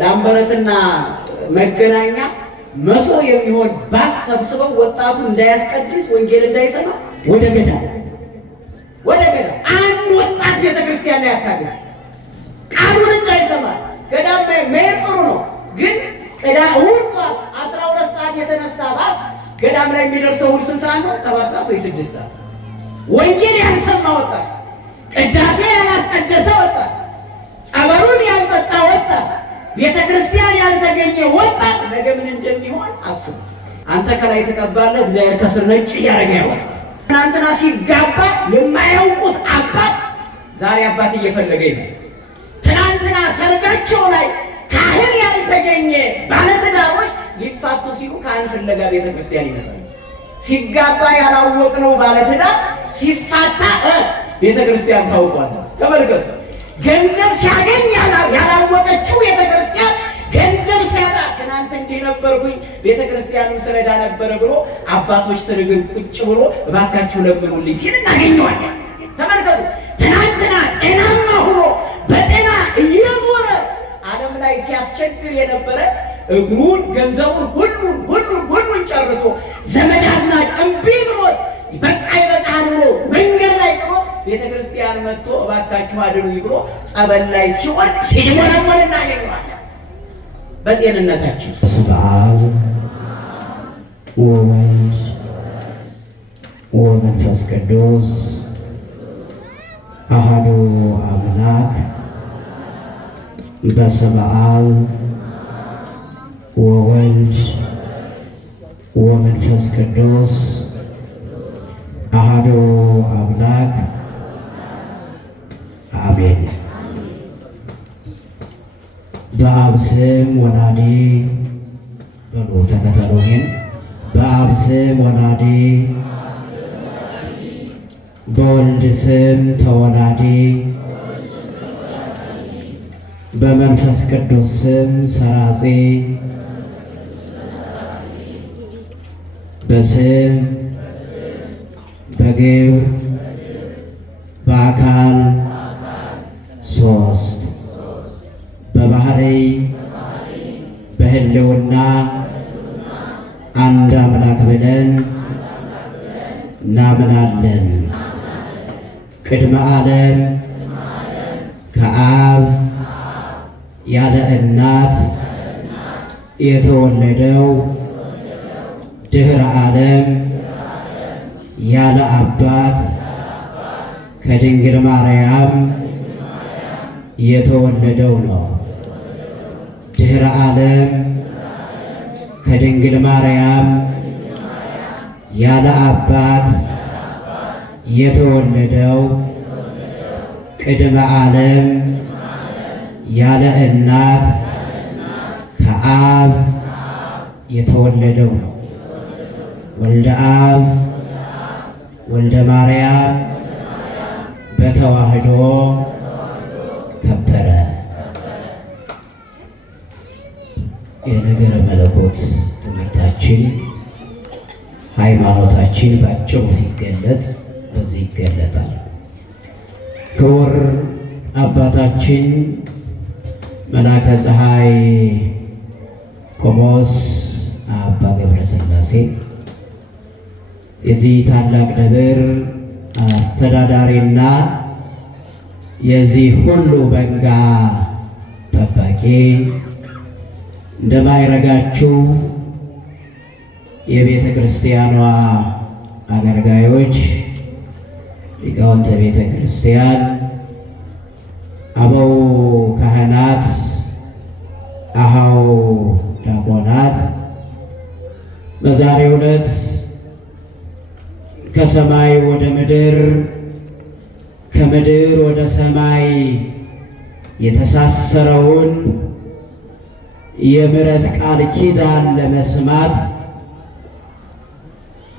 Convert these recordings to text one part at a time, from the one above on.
ላምበረትና መገናኛ 100 የሚሆን ባስ ሰብስበው ወጣቱ እንዳያስቀድስ ወንጌል እንዳይሰማ ወደ ገዳም አንድ ወጣት ቤተክርስቲያን ላይ ያታገኝ ቃሉን እንዳይሰማ ገዳም መሄድ ጥሩ ነው፣ ግን እሑድ ጠዋት 12 ሰዓት የተነሳ ባስ ገዳም ላይ የሚደርሰው እሑድ ስንት ሰዓት ነው? 7 ሰዓት ወይ 6 ሰዓት። ወንጌል ያልሰማ ወጣት፣ ቅዳሴ ያላስቀደሰ ወጣት፣ ጸበሉን ያልጠጣ ወጣት፣ ቤተክርስቲያን ያልተገኘ ወጣት ነገ ምን እንደሚሆን አስብ። አንተ ከላይ ተቀባለህ፣ እግዚአብሔር ከስር ነጭ እያደረገ ያወጣል። ትናንትና ሲጋባ የማያውቁት አባት ዛሬ አባት እየፈለገ ይመጣል። ትናንትና ሰርጋቸው ላይ ካህን ያልተገኘ ባለትዳሮች ሊፋቱ ሲሉ ካህን ፍለጋ ቤተክርስቲያን ይመጣል። ሲጋባ ያላወቅነው ባለትዳር ሲፋታ ቤተክርስቲያን ታውቋል። ተመልከቱ። ገንዘብ ሲያገኝ ያላወቀችው ቤተክርስቲያን ገንዘብ ሲያጣ ትናንት እንዲህ ነበርኩኝ ቤተክርስቲያንም ስረዳ ነበረ ብሎ አባቶች ስር ግን ቁጭ ብሎ እባካችሁ ለምኑልኝ ሲል እናገኘዋለን። ተመልከቱ። ትናንትና ጤናማ ሆኖ በጤና እየዞረ ዓለም ላይ ሲያስቸግር የነበረ እግሩን ገንዘቡን ሁሉን ጨርሶ ዘመድ አዝማድ እምቢ ብሎት በቃ ይበቃል ብሎ መንገድ ላይ ጥሎ ቤተክርስቲያን መጥቶ እባካችሁ አድኑኝ ብሎ ጸበል ላይ ሲወድቅ ሲሞለሞል እናገኘዋለን። በጤንነታችን በስመ አብ ወወልድ ወመንፈስ ቅዱስ አሐዱ አምላክ። በስመ አብ ወወልድ ወመንፈስ ቅዱስ አሐዱ አምላክ አሜን። በአብ ስም ወላዲ በሉ ተከተሉኝ። በአብ ስም ወላዲ፣ በወልድ ስም ተወላዲ፣ በመንፈስ ቅዱስ ስም ሰራጺ፣ በስም በግብር በአካል ሶስት በባህሪ በህልውና አንድ አምላክ ብለን እናምናለን። ቅድመ ዓለም ከአብ ያለ እናት የተወለደው፣ ድህረ ዓለም ያለ አባት ከድንግል ማርያም የተወለደው ነው። ድህረ ዓለም ከድንግል ማርያም ያለ አባት የተወለደው፣ ቅድመ ዓለም ያለ እናት ከአብ የተወለደው ነው። ወልደ አብ ወልደ ማርያም በተዋህዶ ከበረ። የነገረ መለኮት ትምህርታችን ሃይማኖታችን ባጭሩ ሲገለጥ በዚህ ይገለጣል። ክቡር አባታችን መላከ ፀሐይ ቆሞስ አባ ገብረ ሥላሴ የዚህ ታላቅ ደብር አስተዳዳሪና የዚህ ሁሉ መንጋ ጠባቂ፣ እንደማይረጋችሁ የቤተ ክርስቲያኗ አገልጋዮች፣ ሊቃውንተ ቤተ ክርስቲያን፣ አበው ካህናት፣ አሃው ዲያቆናት በዛሬው ዕለት ከሰማይ ወደ ምድር ከምድር ወደ ሰማይ የተሳሰረውን የምሕረት ቃል ኪዳን ለመስማት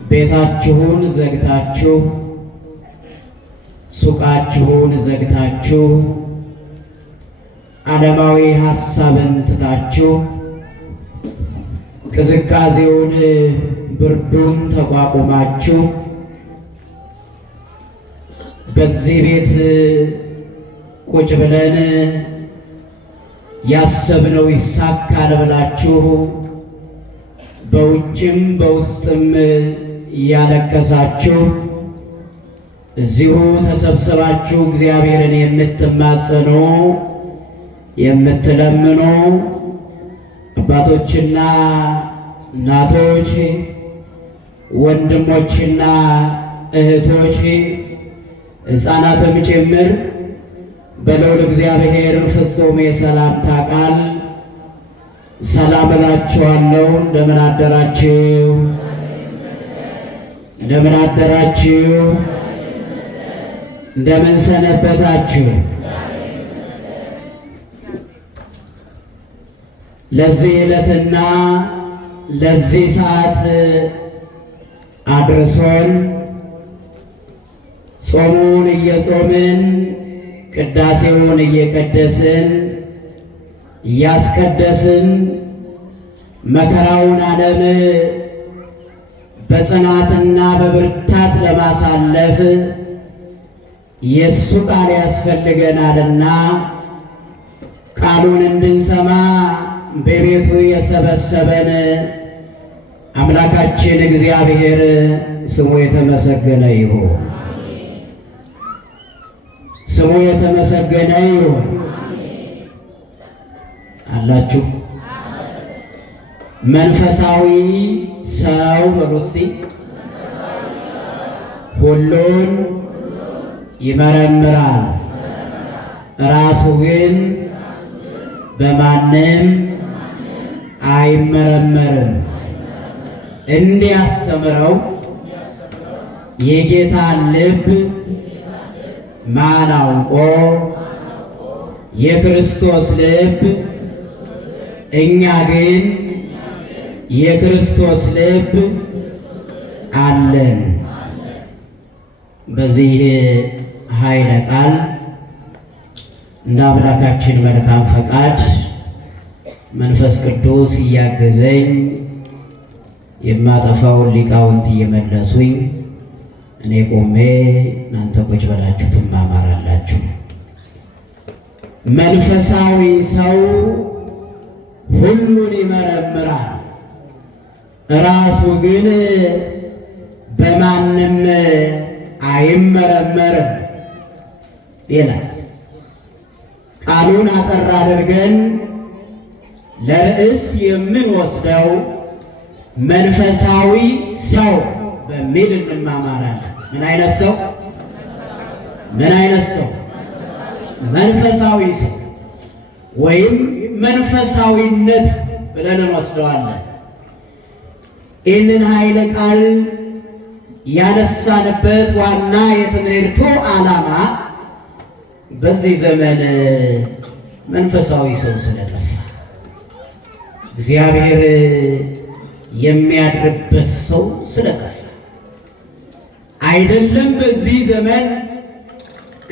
ቤታችሁን ዘግታችሁ ሱቃችሁን ዘግታችሁ ዓለማዊ ሐሳብን ትታችሁ ቅዝቃዜውን ብርዱን ተቋቁማችሁ በዚህ ቤት ቁጭ ብለን ያሰብነው ይሳካል ብላችሁ በውጭም በውስጥም እያለቀሳችሁ እዚሁ ተሰብስባችሁ እግዚአብሔርን የምትማጸኑ የምትለምኑ አባቶችና እናቶች፣ ወንድሞችና እህቶች፣ ሕፃናትም ጭምር በልዑል እግዚአብሔር ፍጹም የሰላምታ ቃል ሰላም እላችኋለሁ። እንደምን አደራችሁ? እንደምን አደራችሁ? እንደምን ሰነበታችሁ? ለዚህ ዕለትና ለዚህ ሰዓት አድርሶን ጾሙን እየጾምን ቅዳሴውን እየቀደስን እያስቀደስን መከራውን ዓለም በጽናትና በብርታት ለማሳለፍ የእሱ ቃል ያስፈልገናልና ቃሉን እንድንሰማ በቤቱ የሰበሰበን አምላካችን እግዚአብሔር ስሙ የተመሰገነ ይሁን። ስሙ የተመሰገነ ይሁን። አላችሁ መንፈሳዊ ሰው በሉ እስቲ። ሁሉን ይመረምራል፣ ራሱ ግን በማንም አይመረመርም። እንዲያስተምረው የጌታ ልብ ማን አውቆ የክርስቶስ ልብ እኛ ግን የክርስቶስ ልብ አለን። በዚህ ኃይለ ቃል እንደ አምላካችን መልካም ፈቃድ መንፈስ ቅዱስ እያገዘኝ የማጠፋውን ሊቃውንት እየመለሱኝ እኔ ቆሜ እናንተ ቁጭ ብላችሁ ትማማራላችሁ። መንፈሳዊ ሰው ሁሉን ይመረምራል፣ ራሱ ግን በማንም አይመረመርም ይላል። ቃሉን አጠር አድርገን ለርዕስ የምንወስደው መንፈሳዊ ሰው በሚል እንማማራለን። ምን አይነት ሰው? ምን አይነት ሰው? መንፈሳዊ ሰው ወይም መንፈሳዊነት ብለን እንወስደዋለን። ይህንን ኃይለ ቃል ያነሳንበት ዋና የትምህርቱ ዓላማ በዚህ ዘመን መንፈሳዊ ሰው ስለጠፋ እግዚአብሔር የሚያድርበት ሰው ስለጠፋ አይደለም። በዚህ ዘመን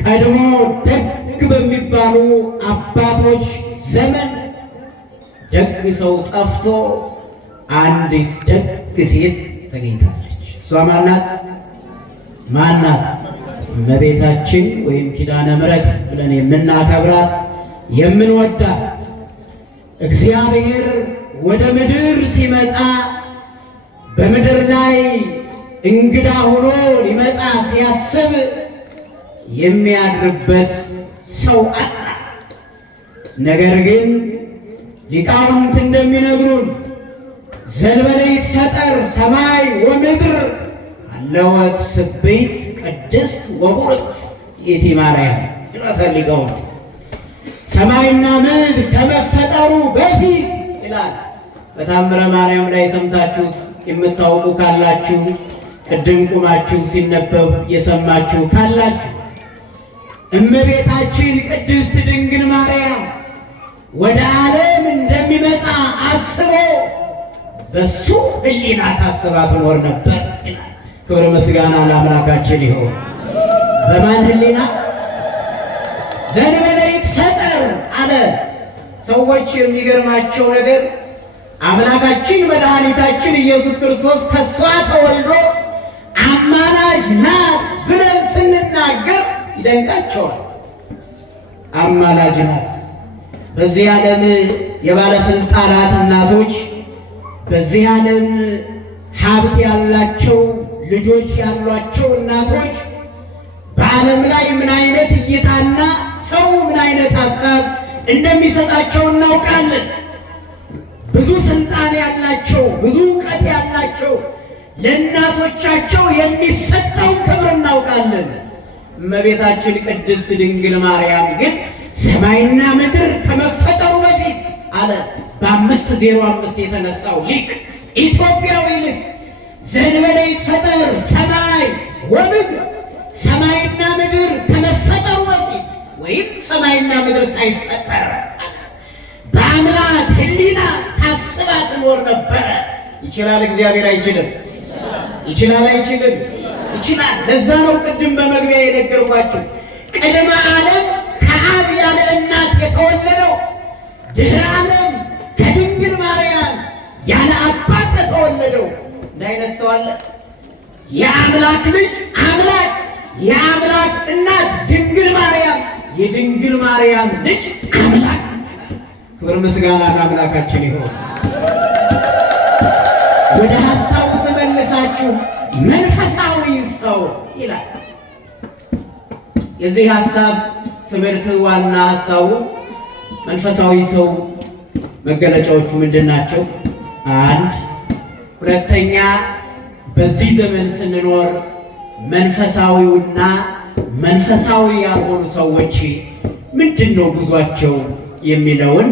ቀድሞ ደግ በሚባሉ አባቶች ዘመን ደግ ሰው ጠፍቶ አንዲት ደግ ሴት ተገኝታለች። እሷ ማናት? ማናት? እመቤታችን ወይም ኪዳነ ምሕረት ብለን የምናከብራት የምንወዳት እግዚአብሔር ወደ ምድር ሲመጣ በምድር ላይ እንግዳ ሆኖ ሊመጣ ሲያስብ የሚያድርበት ሰው አጣ። ነገር ግን ሊቃውንት እንደሚነግሩን ዘእንበለ ይትፈጠር ሰማይ ወምድር አለወት ስብሕት ቅድስት ወቡርክት ይእቲ ማርያም ይላታል ሊቃውንት። ሰማይና ምድር ከመፈጠሩ በፊት ይላል። በታምረ ማርያም ላይ ሰምታችሁት የምታውቁ ካላችሁ፣ ቅድም ቁማችሁ ሲነበብ የሰማችሁ ካላችሁ እመቤታችን ቅድስት ድንግል ማርያም ወደ ዓለም እንደሚመጣ አስቦ በሱ ሕሊና ታስባ ትኖር ነበር ይላል። ክብር ምስጋና ለአምላካችን ይሁን። በማን ሕሊና? ዘእንበለ ይትፈጠር አለ። ሰዎች የሚገርማቸው ነገር አምላካችን መድኃኒታችን ኢየሱስ ክርስቶስ ከሷ ተወልዶ አማላጅ ናት ብለን ስንናገር ይደንቃቸዋል። አማላጅ ናት። በዚህ ዓለም የባለስልጣናት እናቶች፣ በዚህ ዓለም ሀብት ያላቸው ልጆች ያሏቸው እናቶች በዓለም ላይ ምን አይነት እይታና ሰው ምን አይነት ሀሳብ እንደሚሰጣቸው እናውቃለን። ብዙ ስልጣን ያላቸው፣ ብዙ እውቀት ያላቸው ለእናቶቻቸው የሚሰጠው ክብር እናውቃለን። እመቤታችን ቅድስት ድንግል ማርያም ግን ሰማይና ምድር ከመፈጠሩ በፊት አለ በ505 የተነሳው ሊቅ ኢትዮጵያዊ ሊቅ ዘእንበለ ይትፈጠር ሰማይ ወምድር፣ ሰማይና ምድር ከመፈጠሩ በፊት ወይም ሰማይና ምድር ሳይፈጠር በአምላክ ሕሊና ታስባ ትኖር ነበረ። ይችላል እግዚአብሔር አይችልም? ይችላል አይችልም? ይችላል። ለዛ ነው ቅድም በመግቢያ የነገርኳችሁ ቅድመ ዓለም ከአብ ያለ እናት የተወለደው፣ ድህረ ዓለም ከድንግል ማርያም ያለ አባት የተወለደው እንዳይነት ሰው አለ። የአምላክ ልጅ አምላክ፣ የአምላክ እናት ድንግል ማርያም፣ የድንግል ማርያም ልጅ አምላክ። ክብር ምስጋና ለአምላካችን ይሁን። ወደ ሐሳቡ ስመልሳችሁ መንፈሳዊ ሰው ይላል። የዚህ ሐሳብ ትምህርት ዋና ሐሳቡ መንፈሳዊ ሰው መገለጫዎቹ ምንድን ናቸው? አንድ ሁለተኛ፣ በዚህ ዘመን ስንኖር መንፈሳዊውና መንፈሳዊ ያልሆኑ ሰዎች ምንድን ነው ጉዟቸው የሚለውን፣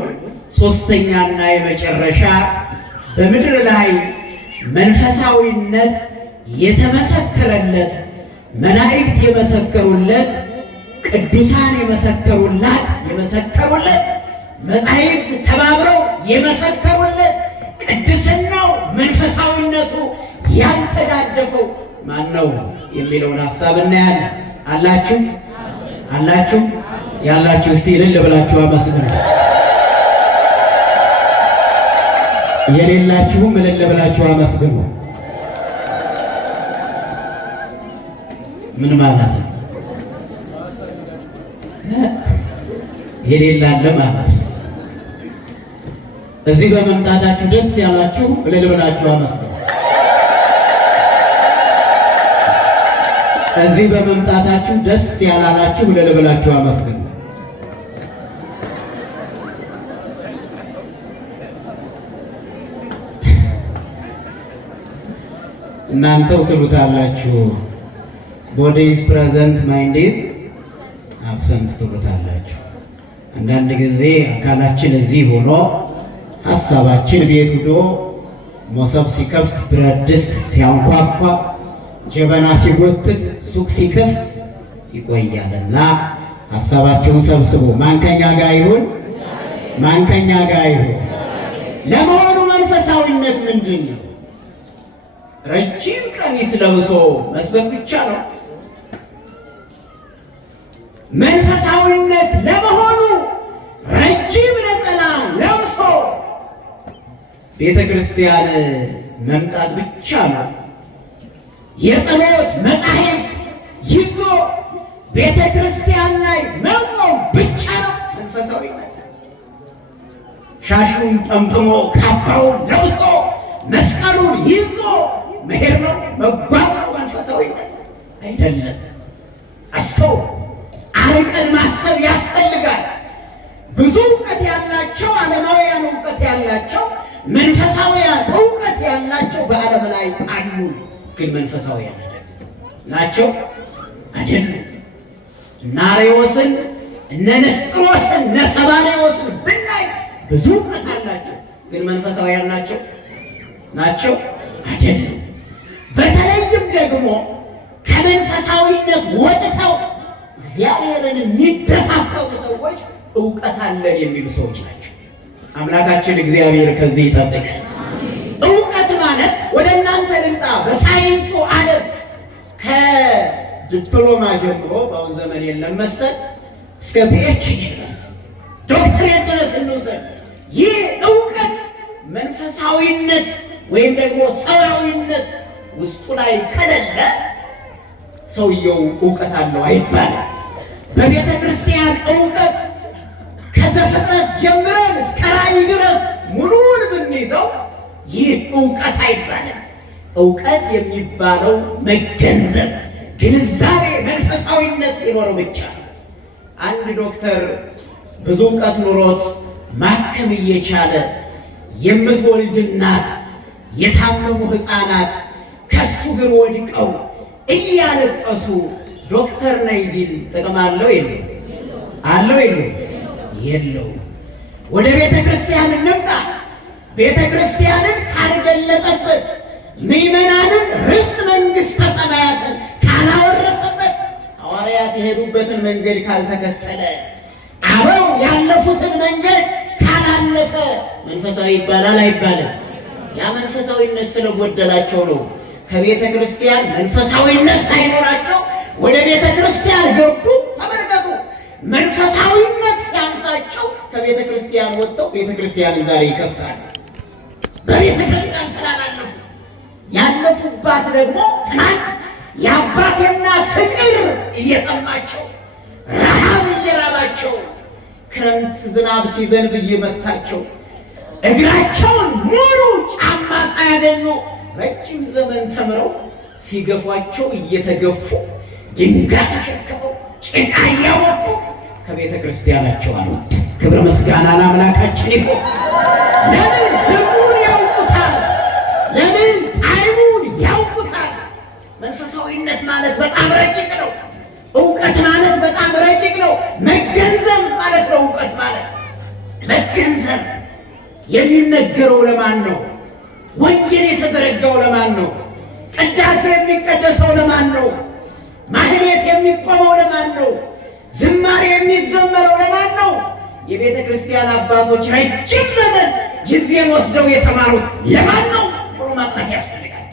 ሶስተኛና የመጨረሻ በምድር ላይ መንፈሳዊነት የተመሰከረለት፣ መላእክት የመሰከሩለት፣ ቅዱሳን የመሰከሩለት፣ መጻሕፍት ተባብረው የመሰከሩለት ቅድስናው መንፈሳዊነቱ ያልተዳደፈው ማን ነው የሚለውን ሐሳብ እናያለን። አላችሁ ያላችሁ እስቲ እልል ብላችሁ አመስግኑ። የሌላችሁም እልል ብላችሁ አመስግኑ። ምን ማለት ነው? የሌላለ ማለት ነው። እዚህ በመምጣታችሁ ደስ ያላችሁ እልል ብላችሁ አመስግኑ። እዚህ በመምጣታችሁ ደስ ያላላችሁ እልል ብላችሁ አመስግኑ። እናንተው ትሉታላችሁ ቦዲ ኢዝ ፕሬዘንት ማይንድ ኢዝ አብሰንት ትሉታላችሁ። አንዳንድ ጊዜ አካላችን እዚህ ሆኖ ሀሳባችን ቤት ሄዶ መሶብ ሲከፍት፣ ብረት ድስት ሲያንኳኳ፣ ጀበና ሲጎትት፣ ሱቅ ሲከፍት ይቆያልና ሀሳባችሁን ሰብስቡ። ማንከኛ ጋር ይሁን፣ ማንከኛ ጋር ይሁን። ለመሆኑ መንፈሳዊነት ምንድን ነው? ረጅም ቀሚስ ለብሶ መስበክ ብቻ ነው? መንፈሳዊነት ለመሆኑ ረጅም ነጠላ ለብሶ ቤተ ክርስቲያን መምጣት ብቻ ነው? የጸሎት መጻሕፍት ይዞ ቤተ ክርስቲያን ላይ መቆም ብቻ ነው መንፈሳዊነት? ሻሹን ጠምጥሞ ካባውን ለብሶ መስቀሉን ይዞ መሄድ ነው መጓዝ ነው መንፈሳዊነት? አይደለም። አስተው አርቀን ማሰብ ያስፈልጋል። ብዙ እውቀት ያላቸው ዓለማውያን እውቀት ያላቸው መንፈሳዊያን እውቀት ያላቸው በዓለም ላይ አሉ። ግን መንፈሳዊያን ናቸው አይደሉም። እነ አርዮስን እነ ንስጥሮስን እነ ሰባልዮስን ብናይ ብዙ እውቀት አላቸው። ግን መንፈሳዊያን ናቸው አይደሉም። በተለይም ደግሞ ከመንፈሳዊነት ወጥተው እግዚአብሔርን የሚደፋፈሩ ሰዎች እውቀት አለን የሚሉ ሰዎች ናቸው። አምላካችን እግዚአብሔር ከዚህ ይጠብቀን። እውቀት ማለት ወደ እናንተ ልምጣ። በሳይንሱ ዓለም ከዲፕሎማ ጀምሮ በአሁን ዘመን የለም መሰል እስከ ፒኤችዲ ድረስ ዶክትሬት ድረስ እንውሰድ። ይህ እውቀት መንፈሳዊነት ወይም ደግሞ ሰብአዊነት ውስጡ ላይ ከሌለ ሰውየው እውቀት አለው አይባልም። በቤተ ክርስቲያን እውቀት ከዘፍጥረት ጀምረን እስከ ራእይ ድረስ ሙሉውን ብንይዘው ይህ እውቀት አይባልም። እውቀት የሚባለው መገንዘብ፣ ግንዛቤ፣ መንፈሳዊነት ሲኖረው ብቻ ነው። አንድ ዶክተር ብዙ እውቀት ኑሮት ማከም እየቻለ የምትወልድ እናት፣ የታመሙ ሕፃናት ከሱ እግር ወድቀው እያለቀሱ ዶክተር ነይ ቢል ጥቅም አለው የለው? አለው የለው? የለው። ወደ ቤተ ክርስቲያን እንምጣ። ቤተ ክርስቲያንን ካልገለጠበት፣ ምእመናንን ርስት መንግሥተ ሰማያትን ካላወረሰበት፣ ሐዋርያት የሄዱበትን መንገድ ካልተከተለ፣ አበው ያለፉትን መንገድ ካላለፈ መንፈሳዊ ይባላል አይባልም። ያ መንፈሳዊነት ስለጎደላቸው ነው ከቤተ ክርስቲያን መንፈሳዊነት ሳይኖራቸው ወደ ቤተ ክርስቲያን ገቡ። ተመልከቱ፣ መንፈሳዊነት ሲያንሳቸው ከቤተ ክርስቲያን ወጥተው ቤተ ክርስቲያንን ዛሬ ይከሳሉ። በቤተ ክርስቲያን ስላላለፉ። ያለፉባት ደግሞ ትናንት የአባቴና ፍቅር እየጠማቸው፣ ረሃብ እየራባቸው፣ ክረምት ዝናብ ሲዘንብ እየመታቸው፣ እግራቸውን ሙሉ ጫማ ሳያገኙ ረጅም ዘመን ተምረው ሲገፏቸው እየተገፉ ድንጋይ ተሸክመው ጭቃ እያወጡ ከቤተ ክርስቲያናቸው አልወጡ። ክብረ ምስጋና ለአምላካችን ይሁን። ለምን? ሕጉን ያውቁታል። ለምን? ጣዕሙን ያውቁታል። መንፈሳዊነት ማለት በጣም ረቂቅ ነው። እውቀት ማለት በጣም ረቂቅ ነው። መገንዘብ ማለት ነው። እውቀት ማለት መገንዘብ። የሚነገረው ለማን ነው? ወንጌል የተዘረጋው ለማን ነው? ቅዳሴ የሚቀደሰው ለማን ነው? ማህሌት የሚቆመው ለማን ነው? ዝማሬ የሚዘመረው ለማን ነው? የቤተ ክርስቲያን አባቶች ረጅም ዘመን ጊዜን ወስደው የተማሩት ለማን ነው ብሎ ማጥናት ያስፈልጋል።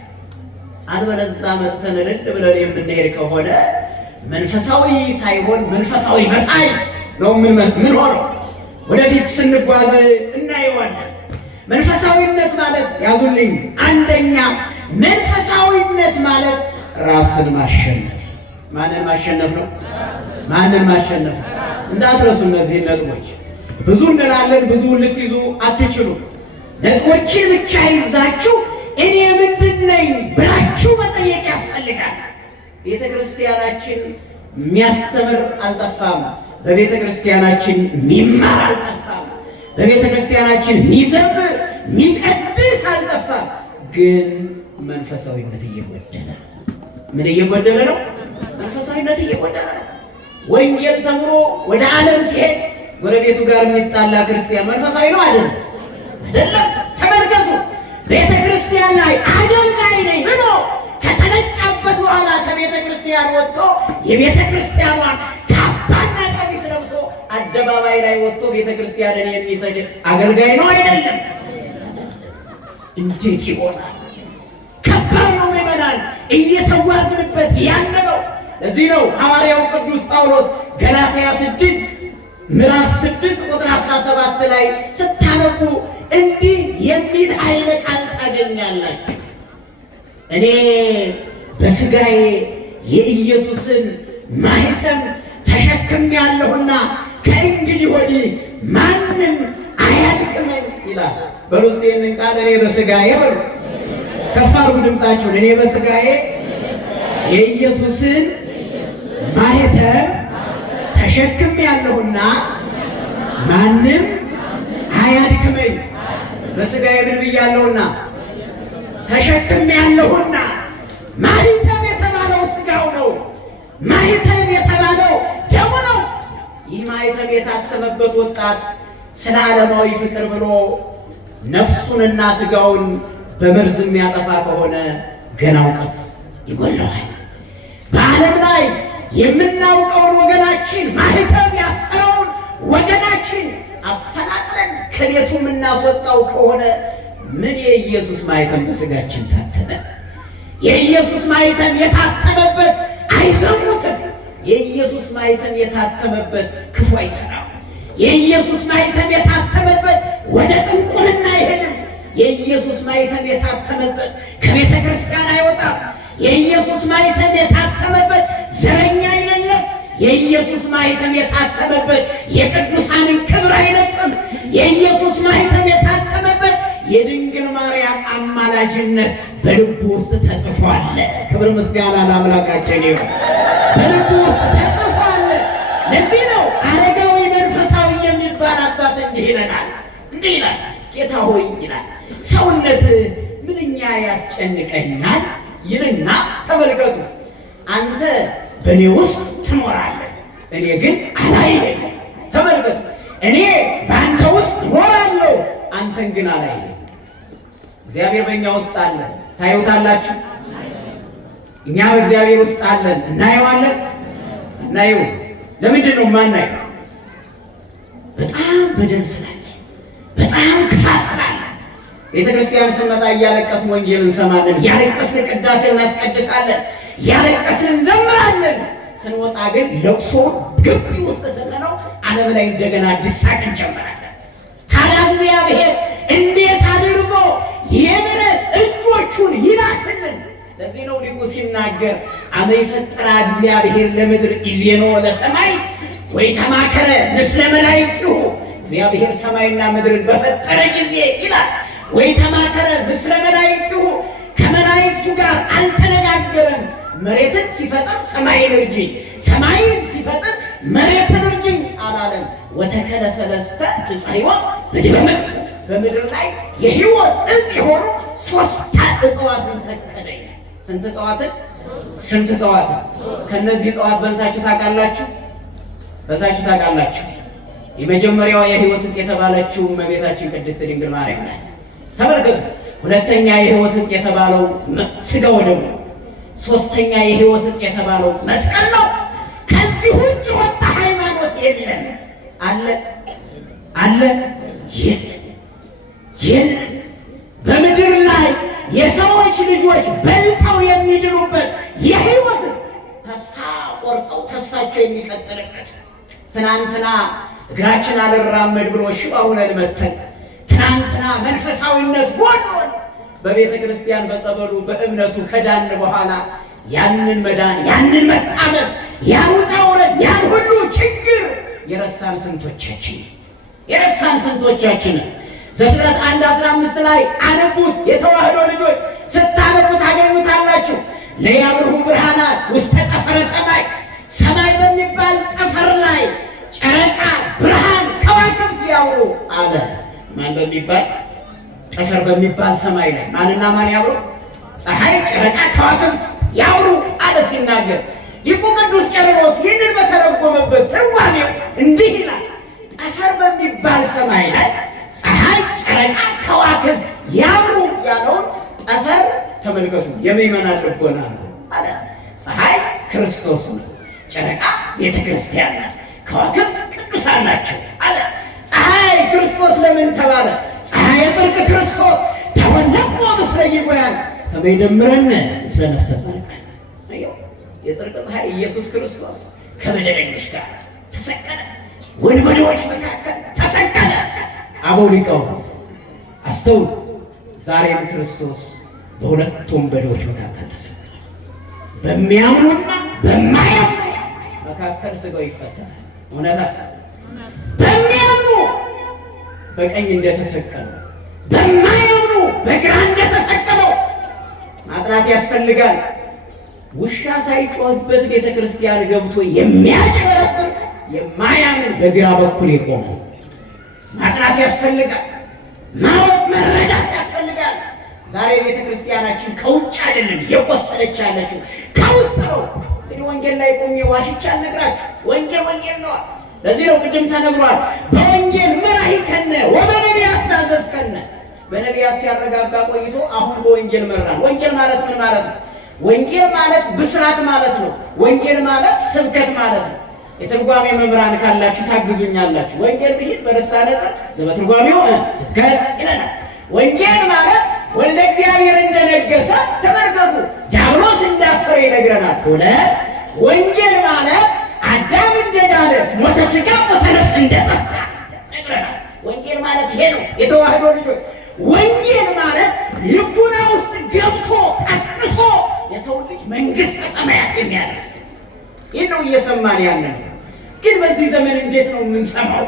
አልበለዚያ መጥተን እልል ብለን የምንሄድ ከሆነ መንፈሳዊ ሳይሆን መንፈሳዊ መሳይ ነው ምን ሆነው ወደፊት ስንጓዝ እናየዋለን። መንፈሳዊነት ማለት ያዙልኝ፣ አንደኛ መንፈሳዊነት ማለት ራስን ማሸነፍ። ማንን ማሸነፍ ነው? ማንን ማሸነፍ? እንዳትረሱ እነዚህ ነጥቦች። ብዙ እንላለን፣ ብዙ ልትይዙ አትችሉም። ነጥቦችን ብቻ ይዛችሁ እኔ ምንድን ነኝ ብላችሁ መጠየቅ ያስፈልጋል። ቤተ ክርስቲያናችን የሚያስተምር አልጠፋም። በቤተ ክርስቲያናችን የሚማር አልጠፋም። በቤተ ክርስቲያናችን የሚዘምር የሚቀድስ አልጠፋም። ግን መንፈሳዊነት እየጎደለ ነው። ምን እየጎደለ ነው? መንፈሳዊነት እየጎደለ ነው። ወንጌል ተምሮ ወደ ዓለም ሲሄድ ጎረቤቱ ጋር የሚጣላ ክርስቲያን መንፈሳዊ ነው አይደለም? አይደለም። ተመልከቱ፣ ቤተ ክርስቲያን ላይ አገልጋይ ነኝ ብሎ ከተነቃበት በኋላ ከቤተ ክርስቲያን ወጥቶ የቤተ ክርስቲያኗን ካባና ቀሚስ ለብሶ አደባባይ ላይ ወጥቶ ቤተ ክርስቲያንን የሚሰድብ አገልጋይ ነው አይደለም? እንዴት ይሆናል? ከባድ ነው ምዕመናን፣ እየተዋዝንበት ያለ ነው። ለዚህ ነው ሐዋርያው ቅዱስ ጳውሎስ ገላትያ 6 ምዕራፍ 6 ቁጥር 17 ላይ ስታነቡ እንዲህ የሚል ኃይለ ቃል ታገኛላችሁ። እኔ በሥጋዬ የኢየሱስን ማኅተም ተሸክሜያለሁና ከእንግዲህ ወዲህ ማንም አያድክመኝ ይላል። በሉ እስኪ ይህንን ቃል እኔ በሥጋዬ በሉ፣ ከፍ አድርጉ ድምፃችሁን። እኔ በሥጋዬ የኢየሱስን ማኅተም ተሸክሜያለሁና ማንም አያድክመኝ። በሥጋዬ ምን ብያለሁና? ተሸክሜያለሁና። ማኅተም የተባለው ሥጋው ነው። ማኅተም የተባለው ደሙ ነው። ይህ ማኅተም የታተመበት ወጣት ስለ ዓለማዊ ፍቅር ብሎ ነፍሱንና ሥጋውን በመርዝ የሚያጠፋ ከሆነ ገና እውቀት ይጎለዋል። በዓለም ላይ የምናውቀውን ወገናችን ማኅተም ያሰረውን ወገናችን አፈናቅለን ከቤቱ የምናስወጣው ከሆነ ምን የኢየሱስ ማኅተም በሥጋችን ታተመ? የኢየሱስ ማኅተም የታተመበት አይዘሙትም። የኢየሱስ ማኅተም የታተመበት ክፉ አይሰራም። የኢየሱስ ማኅተም የታተመበት ወደ ጥንቁልና አይሄድም። የኢየሱስ ማኅተም የታተመበት ከቤተ ክርስቲያን አይወጣም። የኢየሱስ ማኅተም የታተመበት ዘረኛ አይደለም። የኢየሱስ ማኅተም የታተመበት የቅዱሳንን ክብር አይነጽም። የኢየሱስ ማኅተም የታተመበት የድንግል ማርያም አማላጅነት በልቡ ውስጥ ተጽፏል። ክብር ምስጋና ለአምላካችን ይሁን። በልቡ ውስጥ ተጽፏል። ለዚህ ነው አረጋዊ መንፈሳዊ የሚባል አባት እንዲህ ይለናል፣ እንዲህ ይላል፣ ጌታ ሆይ ይላል፣ ሰውነት ምንኛ ያስጨንቀኛል ይልና፣ ተመልከቱ፣ አንተ በእኔ ውስጥ ትኖራለህ፣ እኔ ግን አላይህም። ተመልከቱ፣ እኔ በአንተ ውስጥ እኖራለሁ፣ አንተን ግን አላይህም። እግዚአብሔር በእኛ ውስጥ አለ። ታዩታላችሁ። እኛ በእግዚአብሔር ውስጥ አለን። እናየዋለን። እናየው። ለምንድን ነው የማናየው? በጣም በደል ስላለ፣ በጣም ክፋት ስላለ። ቤተ ክርስቲያን ስንመጣ እያለቀስን ወንጌል እንሰማለን፣ እያለቀስን ቅዳሴ እናስቀድሳለን፣ እያለቀስን እንዘምራለን። ስንወጣ ግን ለቅሶ ግቢ ውስጥ ተጠነው ዓለም ላይ እንደገና አዲስ ሳቅ እንጀምራለን። ታዲያ እግዚአብሔር እንዴት አድርጎ የምሕረት እጆቹን ይላክልን? ለዚህ ነው ሊቁ ሲናገር አመ ይፈጥራ እግዚአብሔር ለምድር ኢዜኖ ለሰማይ ወይ ተማከረ ምስለ መላእክቲሁ። እግዚአብሔር ሰማይና ምድርን በፈጠረ ጊዜ ይላል ወይ ተማከረ ምስለ መላእክቲሁ፣ ከመላእክቱ ጋር አልተነጋገረም። መሬትን ሲፈጥር ሰማይን እርጅኝ፣ ሰማይን ሲፈጥር መሬትን እርጅኝ አላለም። ወተከለ ሰለስተ ዕፀ ሕይወት በዲበ ምድር፣ በምድር ላይ የሕይወት ዕፅ የሆኑ 3 እጽዋትን ተከለ። ስንት እጽዋትን? ስንት እጽዋትን? ከነዚህ እጽዋት በልታችሁ ታውቃላችሁ? በልታችሁ ታውቃላችሁ? የመጀመሪያዋ የሕይወት ዕፅ የተባለችው እመቤታችን ቅድስት ድንግል ማርያም ናት። ተመልከቱ። ሁለተኛ የሕይወት ዕፅ የተባለው ሥጋ ወደሙ ነው። ሶስተኛ የሕይወት ዕፅ የተባለው መስቀል ነው። ከዚህ ውጭ ወጣ ሃይማኖት የለም። አለ አለ? የለም የለም። በምድር ላይ የሰዎች ልጆች በልተው የሚድኑበት የሕይወት ዕፅ ተስፋ ቆርጠው ተስፋቸው የሚቀጥልበት፣ ትናንትና እግራችን አልራመድ ብሎ ሽባ ሆነን መተን፣ ትናንትና መንፈሳዊነት ጎሎን በቤተ ክርስቲያን በጸበሉ በእምነቱ ከዳን በኋላ ያንን መዳን ያንን መጣመም ያን ውጣ ውረድ ያን ሁሉ ችግር የረሳን ስንቶቻችን ዘፍጥረት 1:15 ላይ አነቡት። የተዋህዶ ልጆች ስታነቡት ታገኙታላችሁ። ለያብርሁ ብርሃናት ውስተ ጠፈረ ሰማይ፣ ሰማይ በሚባል ጠፈር ላይ ጨረቃ ብርሃን ከዋክብት ያብሩ አለ። ማን በሚባል ጠፈር በሚባል ሰማይ ላይ ማንና ማን ያብሩ? ፀሐይ፣ ጨረቃ፣ ከዋክብት ያብሩ አለ ሲናገር ሊቁ ቅዱስ ቄርሎስ ይህንን በተረጎመበት ትርጓሜው እንዲህ ይላል። ጠፈር በሚባል ሰማይ ላይ ፀሐይ፣ ጨረቃ፣ ከዋክብት ያብሩ ያለውን ጠፈር ተመልከቱ፣ የምእመናን ልቦና ነው አለ። ፀሐይ ክርስቶስ ነው፣ ጨረቃ ቤተ ክርስቲያን ናት፣ ከዋክብት ቅዱሳን ናቸው አለ። ፀሐይ ክርስቶስ ለምን ተባለ? ፀሐይ የጽድቅ ክርስቶስ ተወለቆ ምስለ ይጎያን ከመይደምረን ምስለ ነፍሰ ጻድቃን። የጽድቅ ፀሐይ ኢየሱስ ክርስቶስ ከበደለኞች ጋር ተሰቀለ፣ ወንበዴዎች መካከል ተሰቀለ። አበው ሊቃውንት አስተውሉ። ዛሬም ክርስቶስ በሁለት ወንበዴዎች መካከል ተሰቀለ። በሚያምኑና በማያምኑ መካከል ሥጋው ይፈተታል። እውነት አሳብ በሚያምኑ በቀኝ እንደተሰቀለው፣ በማያምኑ በግራ እንደተሰቀለው ማጥናት ያስፈልጋል። ውሻ ሳይጮህበት ቤተ ክርስቲያን ገብቶ የሚያጭበረብር የማያምን በግራ በኩል የቆመ ማጥናት ያስፈልጋል። ማወቅ መረዳት ያስፈልጋል። ዛሬ ቤተ ክርስቲያናችን ከውጭ አይደለም የቆሰለች ያለችው ከውስጥ ነው። እንግዲህ ወንጌል ላይ ቆሜ ዋሽቻ አልነግራችሁ። ወንጌል ነው። ለዚህ ነው ቅድም ተነግሯል። በወንጌል መራሂከነ ወበነቢያት ታዘዝከነ። በነቢያት ሲያረጋጋ ቆይቶ አሁን በወንጌል መራን። ወንጌል ማለት ምን ማለት ነው? ወንጌል ማለት ብስራት ማለት ነው። ወንጌል ማለት ስብከት ማለት ነው። የትርጓሜ መምህራን ካላችሁ ታግዙኛላችሁ። ወንጌል ብሂል በልሳነ ጽድቅ ዘበትርጓሜው ስብከት ይለናል። ወንጌል ማለት ወልደ እግዚአብሔር እንደነገሰ ተመልከቱ፣ ዲያብሎስ እንዳፈረ ይነግረናል። ሁለት ወንጌል ማለት አዳም እንደዳነ ሞተ ሥጋ ሞተ ነፍስ እንደጠፋ ይነግረናል። ወንጌል ማለት ይሄ ነው። የተዋህዶ ልጆች ወንጌል ማለት ልቡና ውስጥ ገብቶ ቀስቅሶ የሰው ልጅ መንግሥተ ሰማያት የሚያደርስ ይህን ነው እየሰማን ያለን። ግን በዚህ ዘመን እንዴት ነው የምንሰማው?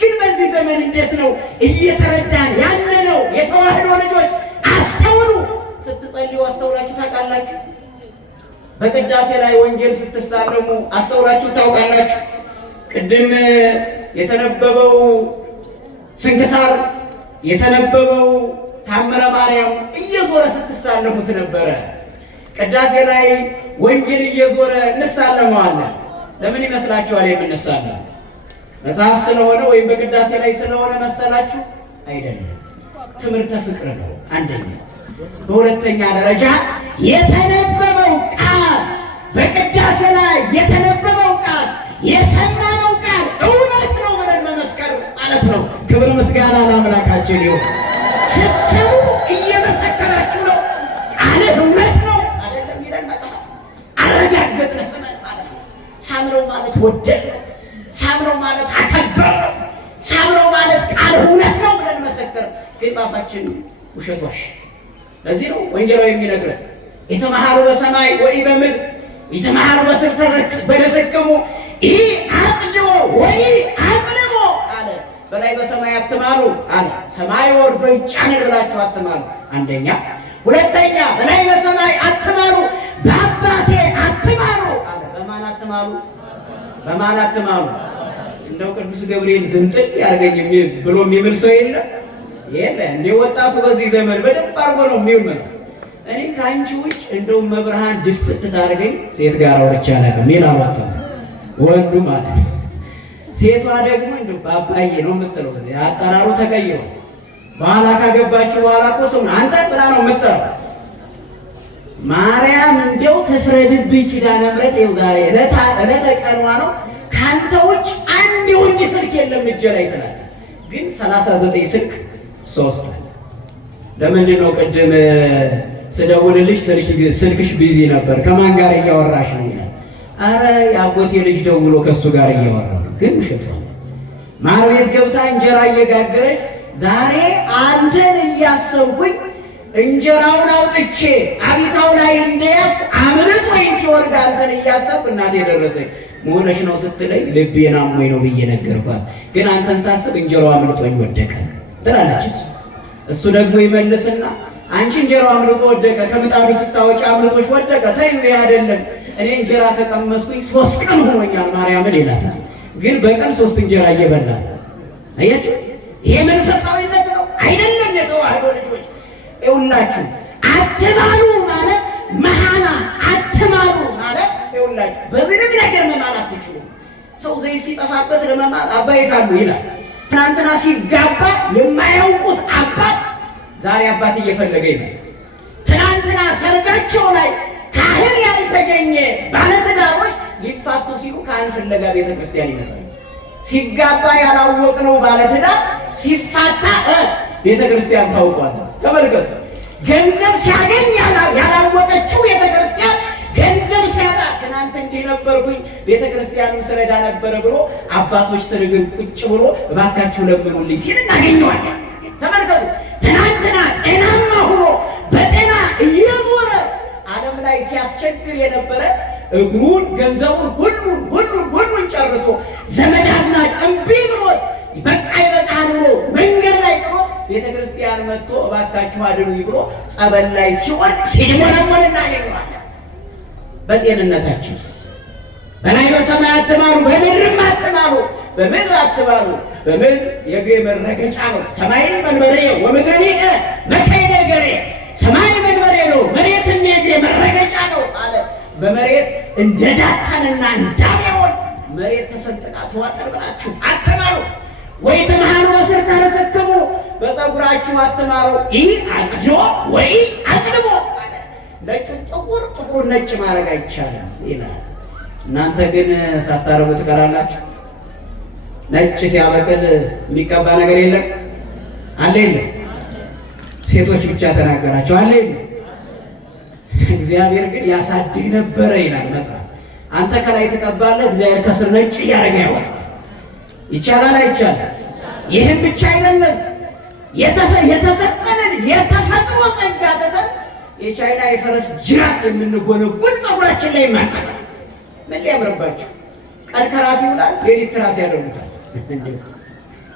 ግን በዚህ ዘመን እንዴት ነው እየተረዳን ያለ ነው? የተዋህዶ ልጆች አስተውሉ። ስትጸልዩ አስተውላችሁ ታውቃላችሁ? በቅዳሴ ላይ ወንጌል ስትሳለሙ አስተውላችሁ ታውቃላችሁ? ቅድም የተነበበው ስንክሳር የተነበበው ታምረ ማርያም እየዞረ ስትሳለሙት ነበረ። ቅዳሴ ላይ ወንጌል እየዞረ እንሳለመዋለን። ለምን ይመስላችኋል የምንሳለም? መጽሐፍ ስለሆነ ወይም በቅዳሴ ላይ ስለሆነ መሰላችሁ? አይደለም። ትምህርተ ፍቅር ነው አንደኛ። በሁለተኛ ደረጃ የተነበበው ቃል በቅዳሴ ላይ የተነበበው ቃል የሰማነው ቃል እውነት ነው ብለን መመስከር ማለት ነው። ክብር ምስጋና ለአምላካችን ይሁን። ስትሰሙ እየመሰከራችሁ ነው። ቃል እውነት ነው አይደለም ይላል መጽሐፍ። አረጋገጥን ስመን ማለት ነው። ሳምነው ማለት ወደድ ነው። ሳምነው ማለት አከበር ነው። ሳምነው ማለት ቃል እውነት ነው ብለን መሰከር። ግን ባፋችን ውሸት ዋሽ። ለዚህ ነው ወንጌላዊ የሚነግረን የተማሃሩ በሰማይ ወይ በምድር የተማሃሩ በሰከሙ ይህ አጽድቦ ወይ አጽድሞ አለ። በላይ በሰማይ አትማሉ አለ። ሰማይ ወርዶ ይጫነን ብላችሁ አትማሉ አንደኛ። ሁለተኛ በላይ በሰማይ አትማሉ በአባቴ አትማሉ አለ። በማን አትማሉ? በማን አትማሉ? እንደው ቅዱስ ገብርኤል ዝንጥል ያርገኝ ብሎ የሚምል ሰው የለም የለ። እንደ ወጣቱ በዚህ ዘመን በደንብ አርጎ ነው የሚምል። እኔ ከአንቺ ውጭ እንደው መብርሃን ድፍት ታርገኝ ሴት ጋር አውርቼ አላውቅም ይላል ወጣቱ። ወንዱ ማለት ሴቷ ደግሞ እንደው ባባዬ ነው የምትለው። እዚህ አጠራሩ ተቀይሯል። በኋላ ካገባችሁ በኋላ እኮ ሰውን አንተ ብላ ነው የምትጠራው። ማርያም እንደው ትፍረድብኝ ኪዳነ ምሕረት ይኸው ዛሬ ዕለተ ቀኗ ነው። ካንተ ውጭ አንድ የወንድ ስልክ የለም እጄ ላይ ትላለህ። ግን 39 ስልክ 3 አለ። ለምንድን ነው ቅድም ስደውልልሽ ስልክሽ ቢዚ ነበር ከማን ጋር እያወራሽ ነው ይላል። አረ የአጎቴ ልጅ ደውሎ ከእሱ ጋር እያወራ ነው። ግን ውሸቷ ነው። ማር ቤት ገብታ እንጀራ እየጋገረች ዛሬ አንተን እያሰብኩኝ እንጀራውን አውጥቼ አቢታው ላይ እንደያዝኩ አምልጥ ወይ ሲወርድ አንተን እያሰብኩ እናቴ ደረሰኝ መሆነሽ ነው ስትለኝ ልቤን አሞኝ ነው ብዬ ነገርኳት። ግን አንተን ሳስብ እንጀራው አምልጦኝ ወደቀ ትላለች። እሱ ደግሞ ይመልስና አንቺ እንጀራው አምልጦ ወደቀ ከምጣዱ ስታወጪ አምልጦሽ ወደቀ። ተይው አይደለም እኔ እንጀራ ከቀመስኩኝ 3 ቀን ሆኖኛል ማርያምን ይላታል። ግን በቀን 3 እንጀራ እየበላ አያችሁ። ይሄ መንፈሳዊነት ነው አይደለም? የተዋህዶ ልጆች ይኸውላችሁ አትማሉ ማለት መሃላ አትማሉ ማለት ይኸውላችሁ በምንም ነገር መማል አትችሉም። ሰው ዘይት ሲጠፋበት ለመማል አባይት አሉ ይላል። ትናንትና ሲጋባ የማያውቁት አባት ዛሬ አባት እየፈለገ ይመጣል። ትናንትና ሰርጋቸው ላይ ካህን ያልተገኘ ባለትዳሮች ሊፋቱ ሲሉ ካህን ፍለጋ ቤተ ክርስቲያን ይመጣሉ። ሲጋባ ያላወቅነው ባለትዳር ሲፋታ ቤተ ክርስቲያን ታውቋል። ተመልከቱ። ገንዘብ ሲያገኝ ያላወቀችው ቤተ ክርስቲያን ገንዘብ ሲያጣ ትናንት እንዲህ ነበርኩኝ ቤተ ክርስቲያንም ስረዳ ነበረ ብሎ አባቶች ስርግን ቁጭ ብሎ እባካችሁ ለምኑልኝ ሲል እናገኘዋለን። ተመልከቱ። ትናንትና ጤናማ ሆኖ በጤና እየዞረ ዓለም ላይ ሲያስቸግር የነበረ እግሩን ገንዘቡን ሁሉን ጨርሶ ዘመድ አዝማድ እምቢ ብሎት በቃ ይበቃል ብሎ መንገድ ላይ ጥሎ ቤተ ክርስቲያን መጥቶ እባካችሁ አድኑኝ ብሎ ጸበል ላይ ሲወድቅ ሲሞለሞል እናገኘዋለን። በጤንነታችሁስ በላይ በሰማይ አትማሉ በምድርም አትማሉ። በምድር አትማሉ። በምድር የእግሬ መረገጫ ነው። ሰማይን መንበሬ ወምድርኒ መካይደ እገሬ። ሰማይ መንበሬ ነው፣ መሬትም የእግሬ መረገጫ ነው አለ። በመሬት እንደ ዳታንና እንዳሜዎን መሬት ተሰንጥቃ ትዋጠን ብላችሁ አትማሉ። ወይ ትምሃሉ በስርታ ተሰክሙ በፀጉራችሁ አትማሉ። ይህ አጽድቦ ወይ አጽድቦ ነጩን ጥቁር ነጭ ማድረግ አይቻልም ይላል። እናንተ ግን ሳታረጉ ትቀራላችሁ። ነጭ ሲያበቅል የሚቀባ ነገር የለም አለ የለም? ሴቶች ብቻ ተናገራቸው አለ የለም? እግዚአብሔር ግን ያሳድግ ነበረ ይላል መጽሐፍ። አንተ ከላይ ትቀባለህ፣ እግዚአብሔር ከስር ነጭ እያደረገ ያወጣል። ይቻላል አይቻልም? ይህም ብቻ አይደለም። የተሰጠንን የተፈጥሮ ጸጋ ትተን የቻይና የፈረስ ጅራት የምንጎነጉን ፀጉራችን ላይ ማንጠፋ ምን ሊያምርባችሁ? ቀን ከራስ ይውላል፣ ሌሊት ከራስ ያደርጉታል።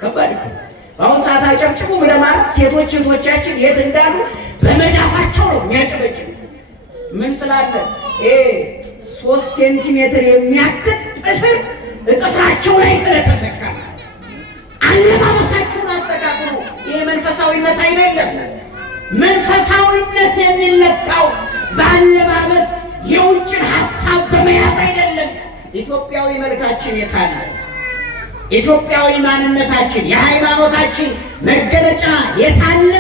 ከባድ እኮ በአሁን ሰዓት አጨብጭቡ ብለህ ማለት ሴቶች እህቶቻችን የት እንዳሉ በመዳፋቸው ነው የሚያጨበጭቡት። ምን ስላለ 3 ሴንቲሜትር የሚያክል ጥፍር እጥፍራቸው ላይ ስለተሰካለ። አለባበሳችሁን አስተካክሉ። ይሄ መንፈሳዊነት አይደለም። መንፈሳዊነት የሚለካው በአለባበስ የውጭን ሀሳብ በመያዝ አይደለም። ኢትዮጵያዊ መልካችን የታለ? ኢትዮጵያዊ ማንነታችን የሃይማኖታችን መገለጫ የታለ?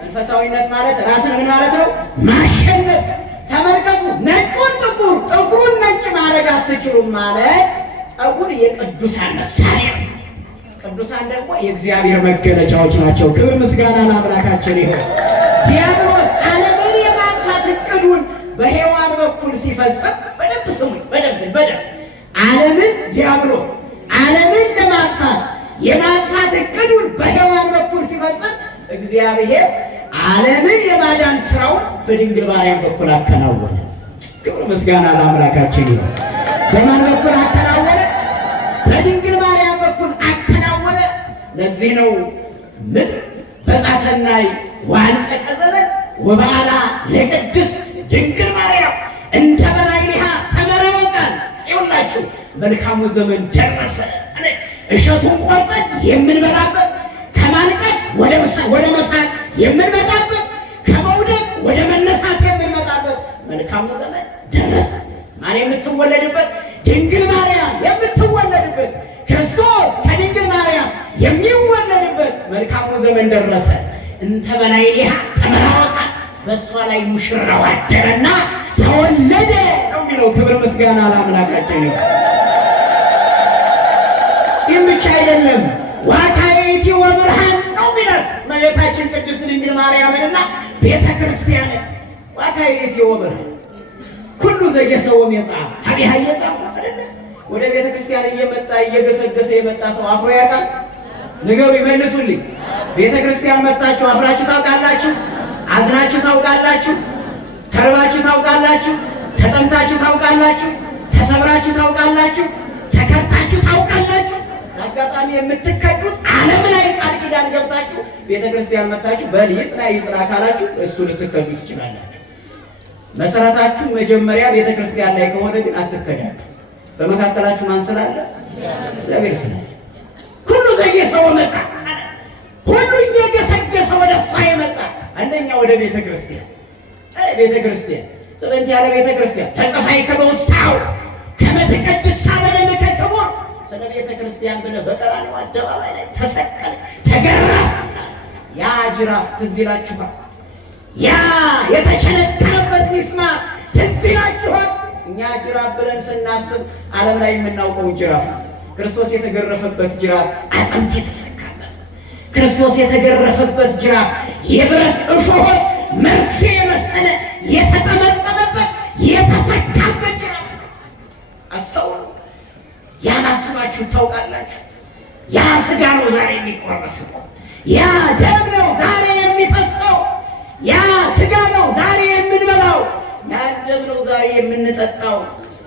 መንፈሳዊነት ማለት ራስን ምን ማለት ነው? ማሸነፍ። ተመልከቱ፣ ነጩን ጥቁር፣ ጥቁሩን ነጭ ማድረግ አትችሉም ማለት ጸጉር የቅዱሳን መሳሪያ፣ ቅዱሳን ደግሞ የእግዚአብሔር መገለጫዎች ናቸው። ክብር ምስጋና ለአምላካችን ይሁን። ዲያብሎስ ዓለምን የማጥፋት እቅዱን በሔዋን በኩል ሲፈጽም በደንብ ስሙኝ፣ በደንብ ዓለምን ዲያብሎስ ዓለምን ለማጥፋት የማጥፋት እቅዱን በሔዋን በኩል ሲፈጽም እግዚአብሔር ዓለምን የማዳን ስራውን በድንግል ማርያም በኩል አከናወነ። ክብር ምስጋና ለአምላካችን ይሁን። በማን በኩል አከናወነ? በድንግል ማርያም በኩል አከናወነ። ለዚህ ነው ምድር በጻሰናይ ዋንጸቀ ዘመን ወበዓላ ለቅድስት ድንግል ማርያም እንተ በላዕሊሃ ተመረወቃል። ይኸውላችሁ መልካሙ ዘመን ደረሰ። እሸቱን ቆርጠን የምንበላበት፣ ከማልቀስ ወደ መሳቅ የምንመጣበት፣ ከመውደቅ ወደ መነሳት የምንመጣበት መልካሙ ዘመን ደረሰ። ማን የምትወለድበት? ድንግል ማርያም የምትወለድበት፣ ክርስቶስ ከድንግል ማርያም የሚወለድበት መልካሙ ዘመን ደረሰ። እንተ በላዕሊሃ ተመረወቃል። በእሷ ላይ ሙሽራው አደረና ተወለደ ነው የሚለው። ክብር ምስጋና ለአምላካችን ነው። ይህም ብቻ አይደለም፣ ዋካይቲ ወብርሃን ነው የሚላት እመቤታችን ቅድስት ድንግል ማርያምንና ቤተ ክርስቲያንን። ዋካይቲ ወብርሃን ኩሉ ዘየሰውም የጻፍ ሀቢሃ የጻፍ አይደለ? ወደ ቤተ ክርስቲያን እየመጣ እየገሰገሰ የመጣ ሰው አፍሮ ያውቃል? ንገሩ፣ ይመልሱልኝ። ቤተ ክርስቲያን መጣችሁ አፍራችሁ ታውቃላችሁ? አዝናችሁ ታውቃላችሁ? ተርባችሁ ታውቃላችሁ? ተጠምታችሁ ታውቃላችሁ? ተሰብራችሁ ታውቃላችሁ? ተከርታችሁ ታውቃላችሁ? አጋጣሚ የምትከዱት ዓለም ላይ ቃል ኪዳን ገብታችሁ ቤተ ክርስቲያን መጣችሁ በል ይጽና ካላችሁ እሱ ልትከዱ ትችላላችሁ። መሰረታችሁ መጀመሪያ ቤተ ክርስቲያን ላይ ከሆነ ግን አትከዳችሁ። በመካከላችሁ ማን ስላለ? እግዚአብሔር ስላለ። ሁሉ ዘየሰው መጻ ሁሉ እየገሰገሰ ወደ እሷ የመጣ አንደኛ ወደ ቤተ ክርስቲያን ቤተ ክርስቲያን ጽንት ያለ ቤተ ክርስቲያን ተጽፋይ ከበውስታው ከመተቀድሳ በደምከ ክቡር። ስለ ቤተ ክርስቲያን ብለህ በቀራንዮ አደባባይ ላይ ተሰቀለ፣ ተገረፈ። ያ ጅራፍ ትዝ ይላችኋል? ያ የተቸነከረበት ሚስማር ትዝ ይላችኋል? እኛ ጅራፍ ብለን ስናስብ ዓለም ላይ የምናውቀው ጅራፍ ነው። ክርስቶስ የተገረፈበት ጅራፍ አጥንት የተሰካበት፣ ክርስቶስ የተገረፈበት ጅራፍ የብረት እሾሆች መርፌ የመሰለ የተጠመጠመበት የተሰካበት ጅራፍ ነው። አስተውሉ። ያን አስባችሁ ታውቃላችሁ? ያ ስጋ ነው ዛሬ የሚቆረሰው፣ ያ ደም ነው ዛሬ የሚፈሰው፣ ያ ስጋ ነው ዛሬ የምንበላው፣ ያ ደም ነው ዛሬ የምንጠጣው።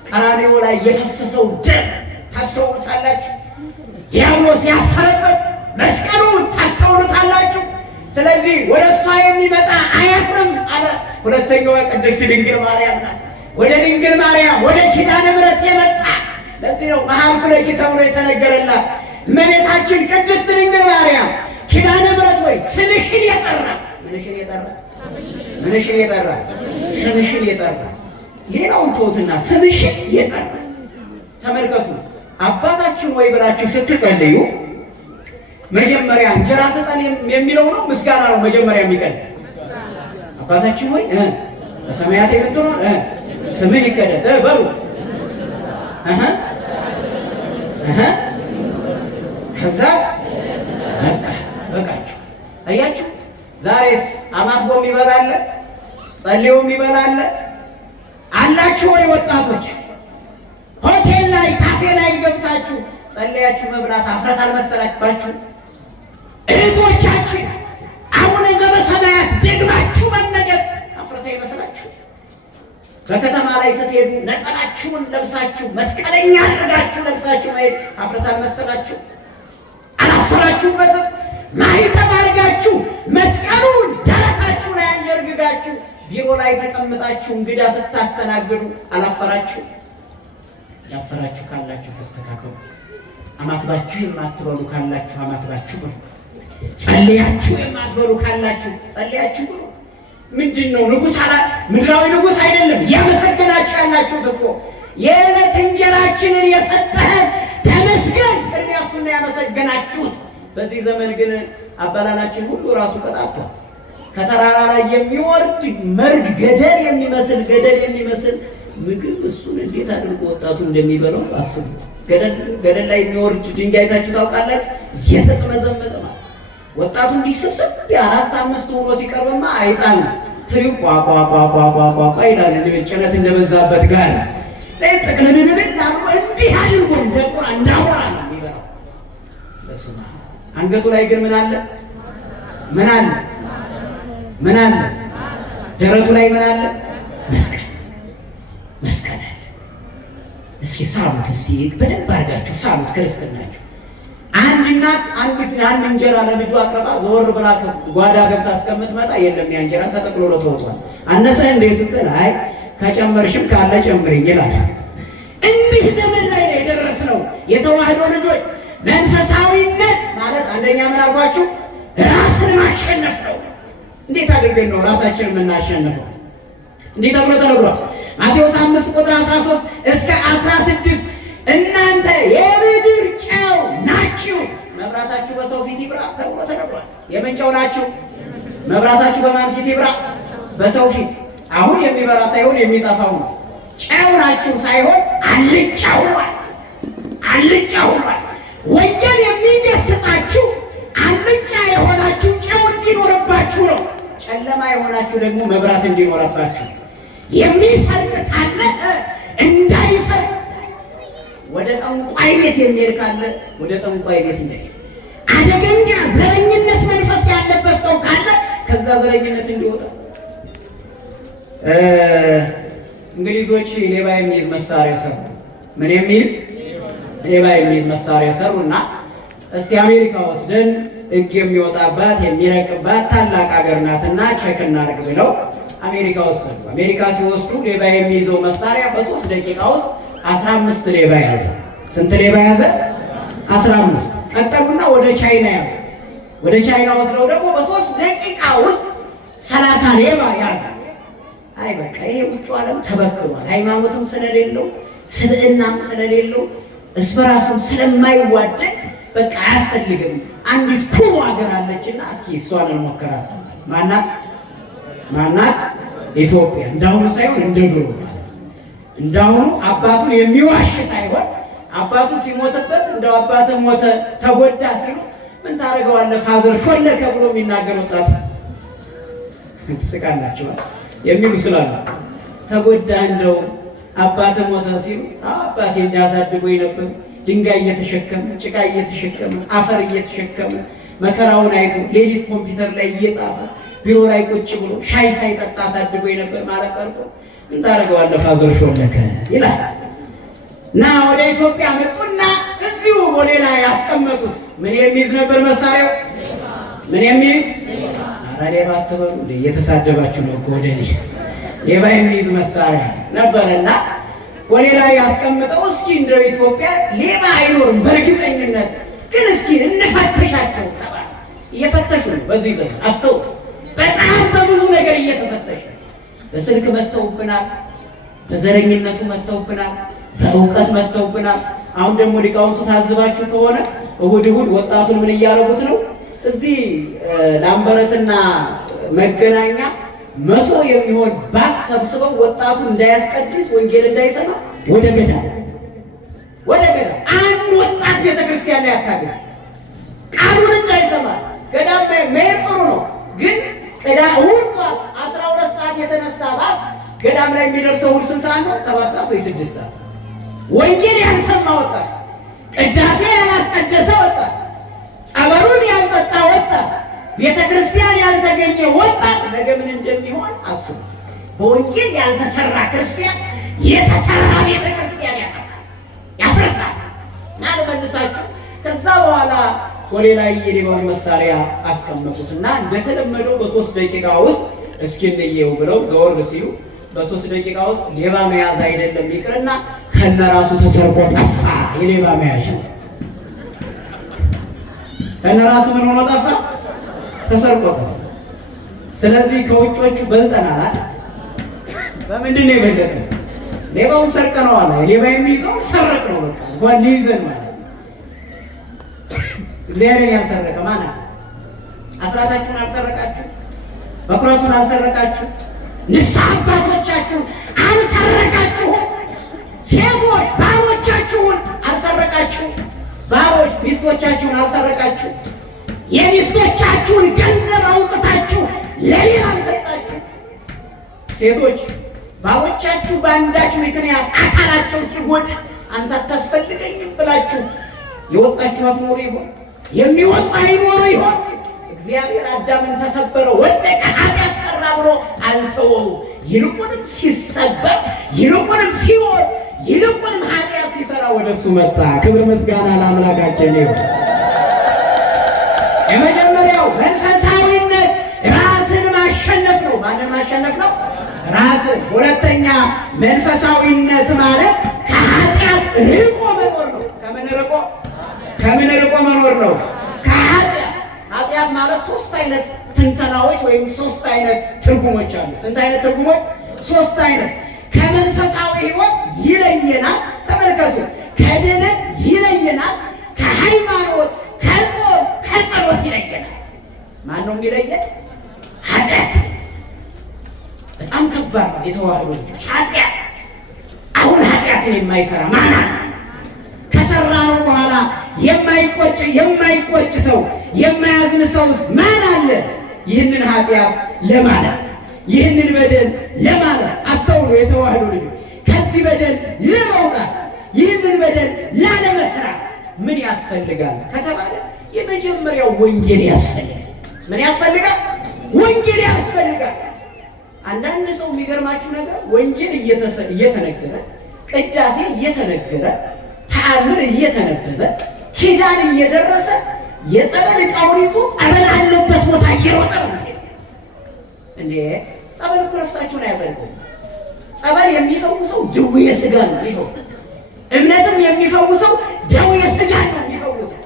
ቀራንዮ ላይ የፈሰሰው ደም ታስተውሉታላችሁ? ዲያብሎስ ያሰረበት መስቀሉን ታስተውሉታላችሁ? ስለዚህ ወደ እሷ የሚመጣ አያፍርም አለ። ሁለተኛዋ ቅድስት ድንግል ማርያም ናት። ወደ ድንግል ማርያም ወደ ኪዳነ ምሕረት የመጣ ለዚህ ነው መሀል ኩለኪ ተብሎ የተነገረላት እመቤታችን ቅድስት ድንግል ማርያም ኪዳነ ምሕረት ወይ ስምሽን የጠራ ምንሽን የጠራ ምንሽን የጠራ ስምሽን የጠራ ሌላውን ተውትና ስምሽን የጠራ ተመልከቱ። አባታችን ወይ ብላችሁ ስትጸልዩ መጀመሪያ እንጀራ ስጠን የሚለው ነው ምስጋና ነው መጀመሪያ የሚቀል። አባታችን ወይ በሰማያት የምትኖር ስምህ ይቀደስ በሉ። ከዛስ በቃችሁ። አያችሁ፣ ዛሬስ አማትቦም ይበላል፣ ጸልዮም ይበላል አላችሁ ወይ? ወጣቶች ሆቴል ላይ ካፌ ላይ ገብታችሁ ጸልያችሁ መብላት አፍረት አልመሰላችኋችሁ? እህቶቻችን አቡነ ዘበሰማያት ደግማችሁ መመገብ አፍረት አይመስላችሁ? በከተማ ላይ ስትሄዱ ነጠላችሁን ለብሳችሁ መስቀለኛ አድርጋችሁ ለብሳችሁ መሄድ ኀፍረት አልመሰላችሁ? አላፈራችሁበትም? ማኅተም አድርጋችሁ መስቀሉን ደረታችሁ ላይ አንገርግጋችሁ ቢሮ ላይ ተቀምጣችሁ እንግዳ ስታስተናግዱ አላፈራችሁ? ያፈራችሁ ካላችሁ ተስተካከሉ። አማትባችሁ የማትበሉ ካላችሁ አማትባችሁ ብሉ። ጸልያችሁ የማትበሉ ካላችሁ ጸልያችሁ ብሉ። ምንድን ነው ንጉሥ ምድራዊ ንጉሥ አይደለም ያመሰገናችሁ ያላችሁት እኮ የዕለት እንጀራችንን የሰጠህን ተመስገን ቅድሚያ እሱን ነው ያመሰገናችሁት። በዚህ ዘመን ግን አባላላችን ሁሉ ራሱ ቀጣቷል። ከተራራ ላይ የሚወርድ መርግ ገደል የሚመስል ምግብ እሱን እንዴት አድርጎ ወጣቱ እንደሚበላው አስቡ። ገደል ላይ የሚወርድ ድንጋይ አይታችሁ ታውቃላችሁ? እየተጠመዘመዘ ማለት ወጣቱ እንዲህ ስብስብ የአራት አምስት ሆኖ ሲቀርብማ አይጣል ትሪው ቋቋቋቋቋቋቋ ይላል። ጭነት እንደበዛበት ጋር ላይ ጥቅልልልል እንዲህ አድርጎ እንደቆራ እንዳሞራ ነው የሚበላው። በስመ አብ። አንገቱ ላይ ግን ምን አለ? ምን አለ? ምን አለ? ደረቱ ላይ ምን አለ? መስቀል አለ። እስኪ ሳሉት፣ እስኪ በደንብ አድርጋችሁ ሳሉት ክርስትናችሁ። አንድ እናት አንድ እንጀራ ለልጁ አቅርባ ዘወር ብላ ጓዳ ገብታ እስከምትመጣ የለም ያ እንጀራ ተጠቅልሎ ተወጥቷል። አነሰ እንዴት ስትል አይ ከጨመርሽም ካለ ጨምሪኝ ይላል። እንዲህ ዘመን ላይ ነው የደረስነው የተዋህዶ ልጆች። መንፈሳዊነት ማለት አንደኛ ምን አልኳችሁ? ራስን ማሸነፍ ነው። እንዴት አድርገን ነው ራሳችንን የምናሸንፈው? እንዴት ተብሎ ተነግሯል። ማቴዎስ 5 ቁጥር 13 እስከ 16 እናንተ የምድር ጨው ናችሁ፣ መብራታችሁ በሰው ፊት ይብራ ተብሎ ተነግሯል። የምን ጨው ናችሁ? መብራታችሁ በማን ፊት ይብራ? በሰው ፊት። አሁን የሚበራ ሳይሆን የሚጠፋው ነው። ጨው ናችሁ ሳይሆን አልጫ ሆኗል። ወንጌል የሚገስጻችሁ አልጫ የሆናችሁ ጨው እንዲኖርባችሁ ነው። ጨለማ የሆናችሁ ደግሞ መብራት እንዲኖርባችሁ። የሚሰርቅ ካለ እንዳይሰርቅ፣ ወደ ጠንቋይ ቤት የሚሄድ ካለ ወደ ጠንቋይ ቤት እንዳይሄድ፣ አደገኛ ዘረኝነት መንፈስ ያለበት ሰው ካለ ከዛ ዘረኝነት እንዲወጣ። እንግሊዞች ሌባ የሚይዝ መሳሪያ ሰሩ። ምን የሚይዝ? ሌባ የሚይዝ መሳሪያ ሰሩና እስቲ አሜሪካ ወስደን ሕግ የሚወጣባት የሚረቅባት ታላቅ ሀገር ናትና ቼክ እናድርግ ብለው አሜሪካ ወሰዱ። አሜሪካ ሲወስዱ ሌባ የሚይዘው መሳሪያ በ3 ደቂቃ ውስጥ 15 ሌባ ያዘ። ስንት ሌባ ያዘ? 15። ቀጠሉና ወደ ቻይና ያዘ። ወደ ቻይና ወስደው ደግሞ በ3 ደቂቃ ውስጥ 30 ሌባ ያዘ። አይ በቃ ይሄ ውጭ ዓለም ተበክሏል። ሃይማኖትም ስለሌለው ስብዕናም ስለሌለው እስበራሱም ስለማይዋደድ በቃ አያስፈልግም። አንዲት ኩሩ ሀገር አለችና እስኪ እሷን እንሞክራት። ማናት? ኢትዮጵያ። እንዳሁኑ ሳይሆን እንደ ድሮ ማለት እንዳሁኑ አባቱን የሚዋሽ ሳይሆን አባቱ ሲሞትበት እንደው አባቱ ሞተ ተጎዳ ሲሉ ምን ታደርገዋለህ ፋዘር ሾለከ ብሎ የሚናገር ወጣት ትስቃላችሁ የሚሉ ስላሉ ተጎዳ እንደው አባቱ ሞተ ሲሉ አባቴ እንዳያሳድጎኝ ነበር ድንጋይ እየተሸከመ ጭቃ እየተሸከመ አፈር እየተሸከመ መከራውን አይቶ ሌሊት ኮምፒውተር ላይ እየጻፈ ቢሮ ላይ ቁጭ ብሎ ሻይ ሳይጠጣ አሳድጎኝ ነበር ማለት ቀርቶ ምን ታደርገዋለህ ፋዘር ሾለከ ይላል። እና ወደ ኢትዮጵያ መጡና እዚሁ ቦሌ ላይ ያስቀመጡት ምን የሚይዝ ነበር መሳሪያው? ምን የሚይዝ? ኧረ ሌባ አትበሉ እንደ እየተሳደባችሁ ነው እኮ ወደ እኔ። ሌባ የሚይዝ መሳሪያ ነበርና ቦሌ ላይ ያስቀምጠው እስኪ እንደ ኢትዮጵያ ሌባ አይኖርም በእርግጠኝነት ግን እስኪ እንፈትሻቸው ተባለ። እየፈተሹ ነው በዚህ ዘመን አስተው በጣም በብዙ ነገር እየተፈተሹ በስልክ መተውብናል፣ በዘረኝነቱ መተውብናል፣ በእውቀት መተውብናል። አሁን ደግሞ ሊቃውንቱ ታዝባችሁ ከሆነ እሁድ ወጣቱን ምን እያረጉት ነው? እዚህ ላምበረትና መገናኛ 100 የሚሆን ባስ ሰብስበው ወጣቱ እንዳያስቀድስ ወንጌል እንዳይሰማ ወደ ገዳም አንድ ወጣት ቤተክርስቲያን ላይ አታገኝ ቃሉን እንዳይሰማ ገዳም መሄድ ጥሩ ነው፣ ግን እሑድ ጠዋት 12 ሰዓት የተነሳ ባስ ገዳም ላይ የሚደርሰው እሑድ ስንት ሰዓት ነው? 7 ሰዓት ወይ 6 ሰዓት። ወንጌል ያልሰማ ወጣት፣ ቅዳሴ ያላስቀደሰ ወጣት፣ ጸበሉን ያልጠጣ ወጣት፣ ቤተ ክርስቲያን ያልተገኘ ወጣት ነገ ምን እንደሚሆን አስቡ። በወንጌል ያልተሰራ ክርስቲያን የተሰራ ቤተ ክርስቲያን ያጠፋል፣ ያፈርሳል። እና ልመልሳችሁ ከዛ በኋላ ወሌ ላይ የሌባውን መሳሪያ አስቀመጡትና እንደተለመደው በ3 ደቂቃ ውስጥ እስኪ እንየው ብለው ዘወር ሲሉ በ3 ደቂቃ ውስጥ ሌባ መያዝ አይደለም ይቅርና ከነራሱ ተሰርቆ ጠፋ። የሌባ መያዥ ከነራሱ ምን ሆኖ ጠፋ? ተሰርቆ ጠፋ። ስለዚህ ከውጮቹ በልጠናል። በምንድን ነው የበለጠው? ሌባውን ሰርቀነዋል። ሌባ የሚይዘው ሰረቅ ነው። በቃ እንኳን ሊይዘን ማለት እግዚአብሔርን ያልሰረቀ ማን አለ? አስራታችሁን አልሰረቃችሁ፣ በኩራቱን አልሰረቃችሁ፣ ንስሐ አባቶቻችሁን አልሰረቃችሁም፣ ሴቶች ባሎቻችሁን አልሰረቃችሁ፣ ባሎች ሚስቶቻችሁን አልሰረቃችሁ፣ የሚስቶቻችሁን ገንዘብ አውጥታችሁ ለሌላ አልሰጣችሁ፣ ሴቶች ባሎቻችሁ በአንዳች ምክንያት አካላቸው ሲጎድ አንተ አታስፈልገኝም ብላችሁ የወጣችሁ አትኖሩ ይሆን? የሚወጡ አይኖሩ ይሆን? እግዚአብሔር አዳምን ተሰበረ፣ ወደቀ፣ ኃጢአት ሰራ ብሎ አልተወው። ይልቁንም ሲሰበር፣ ይልቁንም ሲወድ፣ ይልቁንም ኃጢአት ሲሰራ ወደሱ መጣ። ክብር ምስጋና ለአምላካችን ይሁን። የመጀመሪያው መንፈሳዊነት ራስን ማሸነፍ ነው። ማንን ማሸነፍ ነው? ራስን። ሁለተኛ መንፈሳዊነት ማለት ከኃጢአት ርቆ መኖር ነው። ከምን ርቆ መኖር ነው? ከኃጢአት። ኃጢአት ማለት 3 አይነት ትንተናዎች ወይም 3 አይነት ትርጉሞች አሉ። ስንት አይነት ትርጉሞች? 3 አይነት። ከመንፈሳዊ ሕይወት ይለየናል። ተመልከቱ። ከድነት ይለየናል። ከሃይማኖት፣ ከጾም፣ ከጸሎት ይለየናል። ማን ነው የሚለየን? ኃጢአት። በጣም ከባድ ነው። የተዋህዶ ልጆች ኃጢአት። አሁን ኃጢአትን የማይሰራ ማን አለ? ከሰራ ነው በኋላ የማይቆጭ ሰው የማያዝን ሰውስ ማን አለ? ይህንን ኃጢአት ለማለፍ ይህንን በደል ለማለፍ አስተውሉ የተዋህዶ ልጆች። ከዚህ በደል ለመውጣት ይህንን በደል ላለመስራት ምን ያስፈልጋል ከተባለ የመጀመሪያው ወንጌል ያስፈልጋል። ምን ያስፈልጋል? ወንጌል ያስፈልጋል። አንዳንድ ሰው የሚገርማችሁ ነገር ወንጌል እየተነገረ ቅዳሴ እየተነገረ ተአምር እየተነበበ ኪዳን እየደረሰ የጸበል ዕቃውን ይዞ ጸበል አለበት ቦታ እየሮጠ ነው እንዴ! ጸበል እኮ ነፍሳችሁን አያጸድቅም። ጸበል የሚፈውሰው ደዌ ሥጋ ነው የሚፈውሰው። እምነትም የሚፈውሰው ደዌ ሥጋ ነው የሚፈውሰው።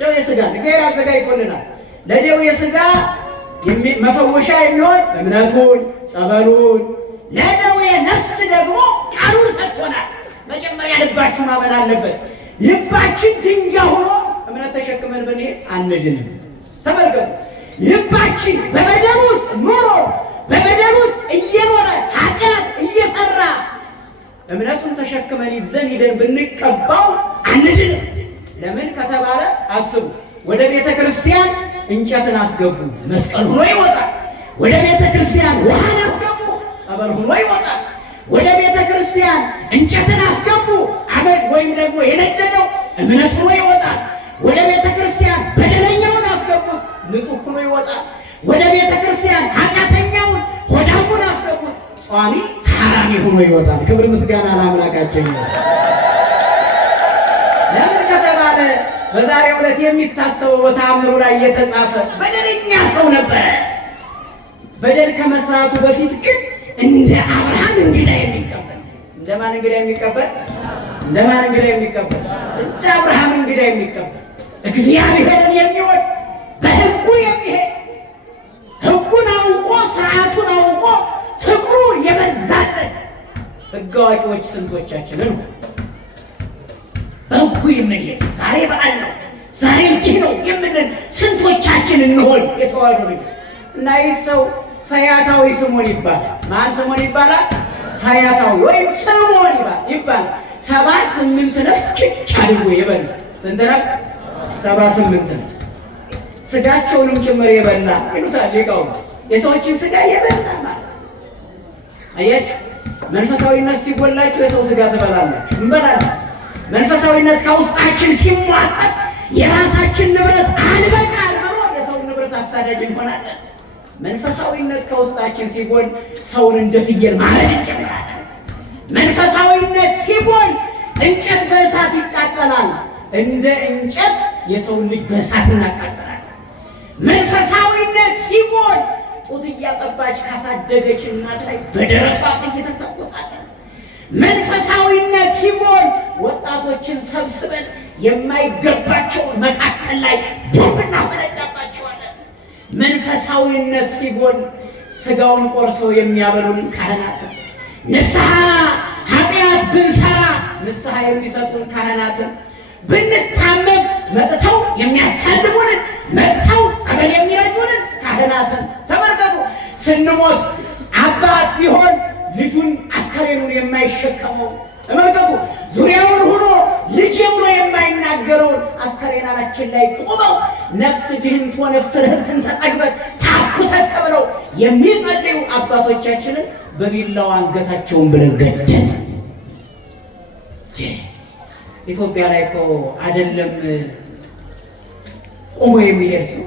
ደዌ ሥጋ እግዚአብሔር አዘጋጅቶልናል። ለደዌ ሥጋ መፈወሻ የሚሆን እምነቱን፣ ጸበሉን፣ ለደዌ ነፍስ ደግሞ ቃሉን ሰጥቶናል። መጀመሪያ ልባችሁ ማመን አለበት። ልባችን ድንጋይ ሆኖ እምነት ተሸክመን ብንሄድ አንድንም። ተመልከቱ። ልባችን በበደል ውስጥ ኑሮ በበደል ውስጥ እየኖረ ኃጢአት እየሰራ እምነቱን ተሸክመን ይዘን ሂደን ብንቀባው አንድንም። ለምን ከተባለ አስቡ። ወደ ቤተ ክርስቲያን እንጨትን አስገቡ፣ መስቀል ሆኖ ይወጣል። ወደ ቤተ ክርስቲያን ውሃን አስገቡ፣ ጸበል ሆኖ ይወጣል። ወደ ቤተ ክርስቲያን እንጨትን አስገቡ፣ አመድ ወይም ደግሞ የነደደው እምነት ሆኖ ይወጣል። ወደ ቤተ ክርስቲያን በደለኛውን አስገቡት፣ ንጹሕ ሆኖ ይወጣል። ወደ ቤተ ክርስቲያን ኃጢአተኛውን ሆዳሙን አስገቡት፣ ጿሚ ታራሚ ሆኖ ይወጣል። ክብር ምስጋና ለአምላካችን ነው። ለምን ከተባለ በዛሬው ዕለት የሚታሰበው በተአምሩ ላይ የተጻፈ በደለኛ ሰው ነበረ። በደል ከመስራቱ በፊት ግን እንደ አብርሃም እንግዳ የሚቀበል እንደማን እንግዳ የሚቀበል እንደማን እንግዳ የሚቀበል እንደ አብርሃም እንግዳ የሚቀበል እግዚአብሔርን የሚወድ በሕጉ የሚሄድ ሕጉን አውቆ ስርዓቱን አውቆ ፍቅሩ የበዛለት ሕግ አዋቂዎች ስንቶቻችንን በሕጉ የምንሄድ ዛሬ በዓል ነው ዛሬ እንዲህ ነው የምንል ስንቶቻችን እንሆን? የተዋህዶ ልጆች እና ይህ ሰው ፈያታዊ ስምዖን ይባላል። ማን ስምዖን ይባላል? ፈያታዊ ወይም ስምዖን ይባላል። 78 ነፍስ ጭጭ አድርጎ የበላ ስንት ነፍስ? 78 ነፍስ። ስጋቸውንም ጭምር የበላ ይሉታል ሊቃውንት። የሰዎችን ስጋ የበላ ማለት አያችሁ። መንፈሳዊነት ሲጎላችሁ የሰው ስጋ ትበላላችሁ። እንበላለን። መንፈሳዊነት ከውስጣችን ሲሟጠጥ የራሳችን ንብረት አልበቃል ብሎ የሰው ንብረት አሳዳጅ እንሆናለን። መንፈሳዊነት ከውስጣችን ሲጎል ሰውን እንደ ፍየል ማረድ እንጀምራለን። መንፈሳዊነት ሲጎል እንጨት በእሳት ይቃጠላል። እንደ እንጨት የሰውን ልጅ በእሳት እናቃጠላለን። መንፈሳዊነት ሲጎል ጡት እያጠባች ካሳደገች እናት ላይ በደረቷ ጥይት እንተኩሳለን። መንፈሳዊነት ሲጎል ወጣቶችን ሰብስበን የማይገባቸውን መካከል ላይ ቦምብ እናፈነዳባቸዋለን። መንፈሳዊነት ሲጎል ስጋውን ቆርሰው የሚያበሉን ካህናት፣ ንስሐ ኃጢአት ብንሰራ ንስሐ የሚሰጡን ካህናትን፣ ብንታመም መጥተው የሚያሳልሙንን፣ መጥተው ጸበል የሚረጩንን ካህናትን ተመልከቱ። ስንሞት አባት ቢሆን ልጁን አስከሬኑን የማይሸከመው ተመልከቱ። ዙሪያውን ሆኖ ልጅ ብሎ የማይናገረውን አስከሬናችን ላይ ቆመው ነፍስ ድህንት ወነፍስ ርህብትን ተጸግበት ታኩተት ብለው የሚጸልዩ አባቶቻችንን በቢላዋ አንገታቸውን ብለን ገደል። ኢትዮጵያ ላይ እኮ አይደለም ቆሞ የሚሄድ ሰው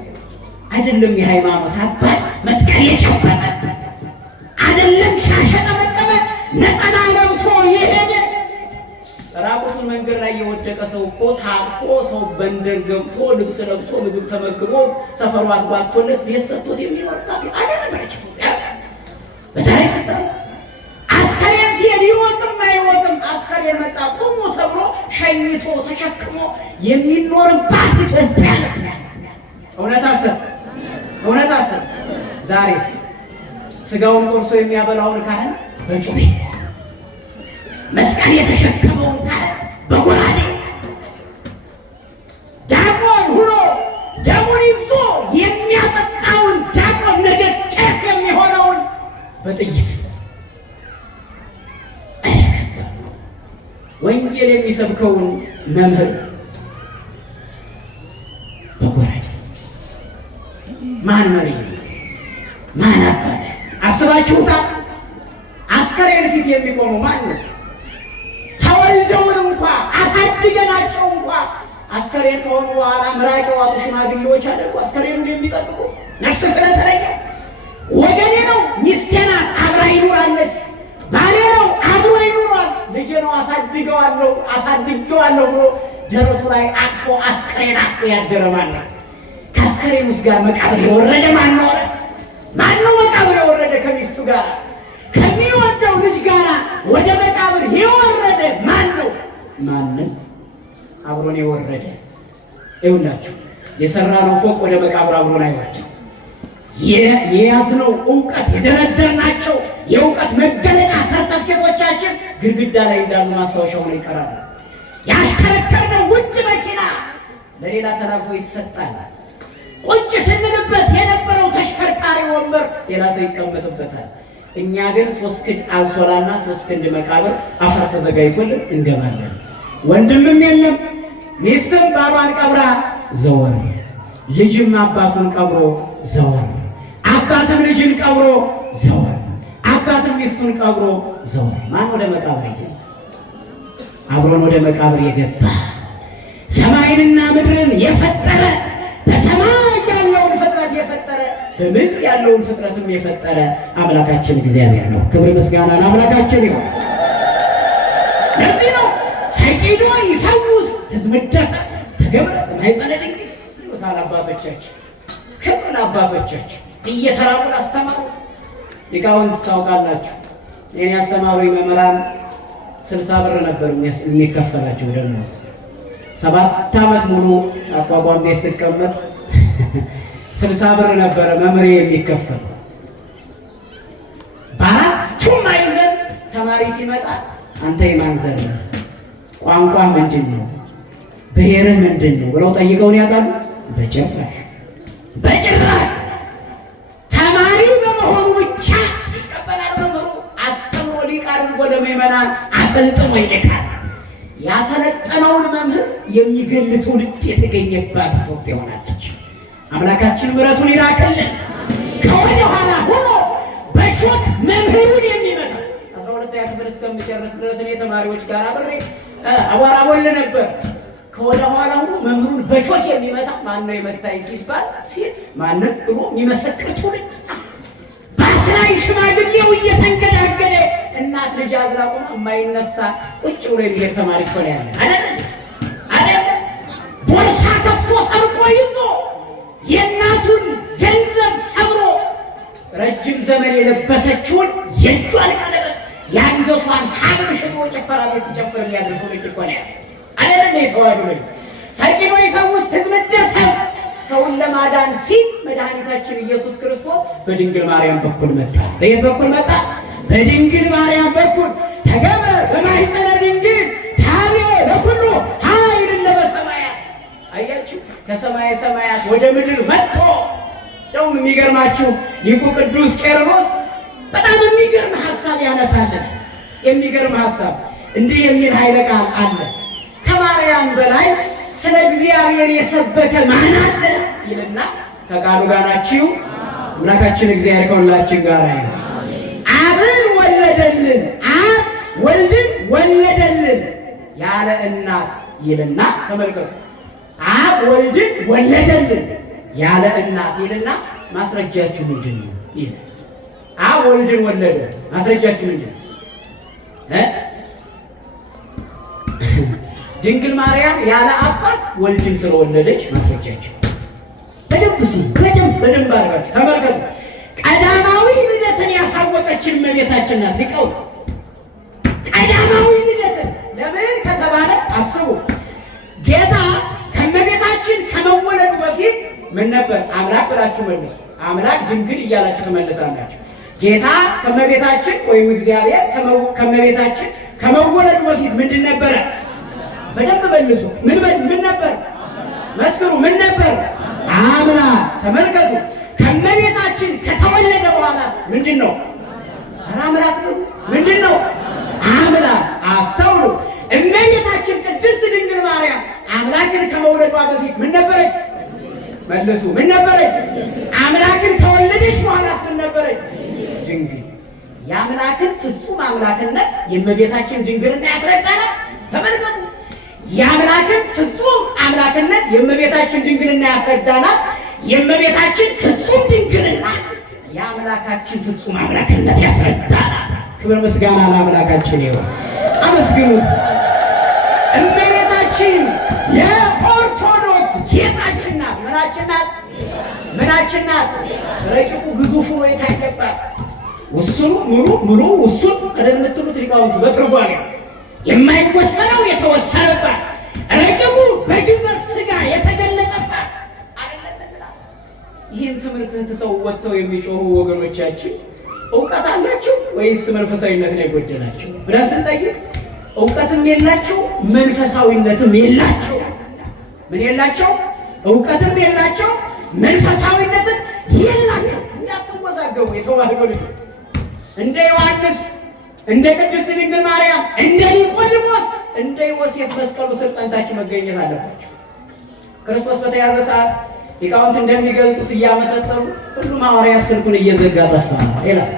አይደለም የሃይማኖት አባት መስቀል የጨበጠ አይደለም ሻሽ ጠመጠመ ነጠላ ለብሶ የሄደ ራቁቱን መንገድ ላይ የወደቀ ሰው እኮ ታቅፎ ሰው በንደር ገብቶ ልብስ ለብሶ ምግብ ተመግቦ ሰፈሩ አጥባቶለት ቤት ሰጥቶት የሚኖርባት አይደለም። በታሪክ ስታ አስከሬን ሲሄድ ይወጥም አይወጥም አስከሬን መጣ ቁሙ ተብሎ ሸኝቶ ተሸክሞ የሚኖርባት ኢትዮጵያ ነው። እውነት አሰብ ዛሬስ ስጋውን ቆርሶ የሚያበላውን ካህን በጩቤ መስቀል የተሸከመውን ካህን በጎራዴ ዲያቆን ሁኖ ደሙን ይዞ የሚያጠጣውን ዲያቆን ነገ ቄስ የሚሆነውን በጥይት ወንጌል የሚሰብከውን መምህር በጎራዴ ማን መሪ ማን አባት አስባችሁታል? አስከሬን ፊት የሚቆሙ ማን ነው? ተወልደውን እንኳ አሳድገናቸው እንኳ አስከሬን ከሆኑ በኋላ ምራቅ የዋጡ ሽማግሌዎች አደረጉ አስከሬኑን የሚጠብቁት ነፍስ ስለተለየ ወገኔ ነው፣ ሚስቴ ናት፣ አብራ ይኑራለች፣ ባሌ ነው፣ አብሮ ይኑራል፣ ልጄ ነው፣ አሳድጌዋለሁ ብሎ ደረቱ ላይ አቅፎ አስከሬን አቅፎ ያደረ ማን ነው? ከአስከሬን ውስጥ ጋር መቃብር የወረደ ማን ነው? ማነው መቃብር የወረደ? ከሚስቱ ጋር ከሚወደው ልጅ ጋር ወደ መቃብር የወረደ ማን ነው? ማንም አብሮን የወረደ ይሁናችሁ። የሰራነው ፎቅ ወደ መቃብር አብሮን አይወርድም። የያዝነው እውቀት የደረደርናቸው የእውቀት መገለጫ ሰርተፍኬቶቻችን ግድግዳ ላይ እንዳሉ ማስታወሻ ሆነው ይቀራሉ። ያሽከረከርነው ውድ መኪና ለሌላ ተላልፎ ይሰጣል። ቁጭ ስንልበት የነበረው ተሽከርካሪ ወንበር ሌላ ሰው ይቀመጥበታል። እኛ ግን 3 ክንድ አንሶላና 3 ክንድ መቃብር አፈር ተዘጋጅቶልን እንገባለን። ወንድምም የለም፣ ሚስትም ባሏን ቀብራ ዘወር፣ ልጅም አባቱን ቀብሮ ዘወር፣ አባትም ልጅን ቀብሮ ዘወር፣ አባትም ሚስቱን ቀብሮ ዘወር። ማን ወደ መቃብር ይገባ? አብሮን ወደ መቃብር የገባ ሰማይንና ምድርን የፈጠረ በሰማይ ያለውን ፍጥረት የፈጠረ በምድር ያለውን ፍጥረትም የፈጠረ አምላካችን እግዚአብሔር ነው። ክብር ምስጋና ለአምላካችን ይሁን። ለዚህ ነው ፈቂዶ ይፈውስ ትዝምደሰ ተገብረ ማይጸነ ድንግል ይሉታል አባቶቻችን። ክብር ለአባቶቻችን እየተራቁ አስተማሩ። ሊቃውንት ታውቃላችሁ፣ የኔ አስተማሪ መምህራን 60 ብር ነበር የሚከፈላቸው ደሞዝ። 7 ዓመት ሙሉ አቋቋም ቤት ስቀመጥ 60 ብር ነበረ መምህሬ የሚከፈል። በአራቱም ማዕዘን ተማሪ ሲመጣ አንተ የማን ዘር ነህ? ቋንቋህ ምንድን ነው? ብሔርህ ምንድን ነው ብለው ጠይቀውን ያውቃሉ? በጭራሽ ተማሪ በመሆኑ ብቻ ይቀበላል መምህሩ። አስተምሮ ሊቅ አድርጎ ለምዕመናን አሰልጥኖ ይልካል። ያሰለጠነውን መምህር የሚገል ትውልድ የተገኘባት ኢትዮጵያ ሆናለች። አምላካችን ምሕረቱን ይላክልን። ከወደ ኋላ ሆኖ በሾክ መምህሩን የሚመታ 12ኛ ክፍል እስከምጨርስ ድረስ እኔ ተማሪዎች ጋር አብሬ አቧራ ቦል ነበር። ከወደ ኋላ ሆኖ መምህሩን በሾክ የሚመታ ማነው የመታኝ ሲባል ሲል ማንም ብሎ የሚመሰክር ትውልድ ሽማግሌው እየተንገዳገደ እናት ልጅ አዝላ ቆማ የማይነሳ ቁጭ ብሎ የሚሄድ ተማሪ እኮ ነው ያለ አይደል? ቦርሳ ከፍቶ ሰርቆ ይዞ የእናቱን ገንዘብ ሰብሮ ረጅም ዘመን የለበሰችውን የእጇን ቀለበት የአንገቷን ሐብል ሽጦ ጭፈራ ቤት ሲጨፍር የሚያደርግ ትውልድ እኮ ነው ያለ አይደል? የተዋህዶ ልጅ ፈቂዶ ይፈውስ ትዝምደሰብ ሰውን ለማዳን ሲል መድኃኒታችን ኢየሱስ ክርስቶስ በድንግል ማርያም በኩል መጣ። በየት በኩል መጣ? በድንግል ማርያም በኩል ተገበ በማኅፀነ ድንግል ታቤ ለኩሉ ኃይል ለበሰማያት። አያችሁ፣ ከሰማየ ሰማያት ወደ ምድር መጥቶ ደውም የሚገርማችሁ ሊቁ ቅዱስ ቄርሎስ በጣም የሚገርም ሐሳብ ያነሳልን። የሚገርም ሐሳብ እንዲህ የሚል ኃይለ ቃል አለ። ከማርያም በላይ ስለ እግዚአብሔር የሰበከ ማን አለ ይልና ከቃሉ ጋር ናችሁ። አምላካችን እግዚአብሔር ከሁላችን ጋር ነው። አብን ወለደልን፣ አብ ወልድን ወለደልን ያለ እናት ይልና ተመልከቱ። አብ ወልድን ወለደልን ያለ እናት ይልና ማስረጃችሁ ምንድን ነው ይላል። አብ ወልድን ወለደ፣ ማስረጃችሁ ምንድን ነው? ድንግል ማርያም ያለ አባት ወልድን ስለወለደች ማስረጃችሁ። በደንብ አድርጋችሁ ተመልከቱ። ቀዳማዊ ልደትን ያሳወቀችን እመቤታችን ናት። ሊቃውንት ቀዳማዊ ልደትን ለምን ከተባለ አስቡ። ጌታ ከእመቤታችን ከመወለዱ በፊት ምን ነበር? አምላክ ብላችሁ መልሱ። አምላክ ድንግል እያላችሁ ትመልሳላችሁ። ጌታ ከእመቤታችን ወይም እግዚአብሔር ከእመቤታችን ከመወለዱ በፊት ምንድን ነበረ? በደንብ መልሱ። ምን ነበር? መስክሩ። ምን ነበር? አምላክ። ተመልከቱ። ከእመቤታችን ከተወለደ በኋላ ምንድን ነው? አምላክ ነው። ምንድን ነው? አምላክ። አስተውሉ። እመቤታችን ቅድስት ድንግል ማርያም አምላክን ከመውለዷ በፊት ምን ነበረች? መልሱ። ምን ነበረች? አምላክን ከወለደች በኋላስ ምን ነበረች? ድንግል። የአምላክን ፍጹም አምላክነት የእመቤታችን ድንግልና ያስረዳናል። ተመልከቱ። የአምላክን ፍጹም አምላክነት የእመቤታችን ድንግልና ያስረዳናል። የእመቤታችን ፍጹም ድንግልና የአምላካችን ፍጹም አምላክነት ያስረዳናል። ክብር ምስጋና ለአምላካችን ይሁን። አመስግኑት። እመቤታችን የኦርቶዶክስ ጌጣችን ናት። ምናችን ናት? ምናችን ናት? ረቂቁ ግዙፉ ነው የታየባት። ውሱኑ ምኑ ውሱን እንደምትሉት ሊቃውንቱ በትርጓሜ የማይወሰነው የተወሰነባት፣ ረቂቁ በግዘፍ ሥጋ የተገለጠባት አይደለም። ይህን ትምህርት ትተው ወጥተው የሚጮሁ ወገኖቻችን እውቀት አላቸው ወይስ መንፈሳዊነት ነው የጎደላቸው ብለን ስንጠይቅ እውቀትም የላቸው መንፈሳዊነትም የላቸው። ምን የላቸው? እውቀትም የላቸው መንፈሳዊነትም የላቸው። እንዳትወዛገቡ የተዋህዶ ልጆች፣ እንደ ዮሐንስ፣ እንደ ቅድስት ድንግል ማርያም፣ እንደ ኒቆዲሞስ፣ እንደ ዮሴፍ መስቀሉ ስር ጸንታችሁ መገኘት አለባችሁ። ክርስቶስ በተያዘ ሰዓት ሊቃውንት እንደሚገልጡት እያመሰጠሩ ሁሉም ሐዋርያት ስልኩን እየዘጋ ጠፋ ይላል።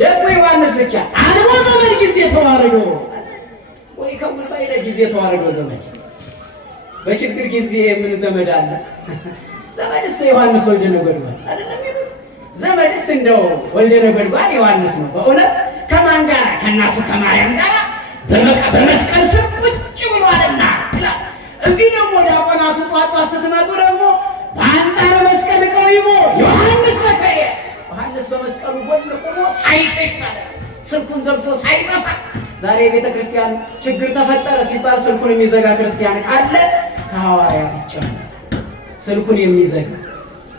ደግሞ ዮሐንስ ብቻ አልቦ ዘመን ጊዜ ተዋርዶ ወይ ከምን ባይለ ጊዜ ተዋርዶ ዘመድ በችግር ጊዜ ምን ዘመድ አለ? ዘመድስ ዮሐንስ ወልደ ነጎድጓድ አይደለም ይሉት። ዘመድስ እንደው ወልደ ነጎድጓድ ዮሐንስ ነው። በእውነት ከማን ጋር? ከእናቱ ከማርያም ጋር በመስቀል ስር ቁጭ ብሏልና ይላል። እዚህ ደግሞ ዲያቆናቱ ጧጧ ስትመጡ ደግሞ በአንጻረ መስቀል ቆይሞ ዮሐንስ በከየ ዮሐንስ በመስቀሉ ጎን ቆሞ ሳይሸሽ ማለት ስልኩን ዘግቶ ሳይጠፋ። ዛሬ ቤተ ክርስቲያን ችግር ተፈጠረ ሲባል ስልኩን የሚዘጋ ክርስቲያን ካለ ከሐዋርያት ይጨምራል። ስልኩን የሚዘጋ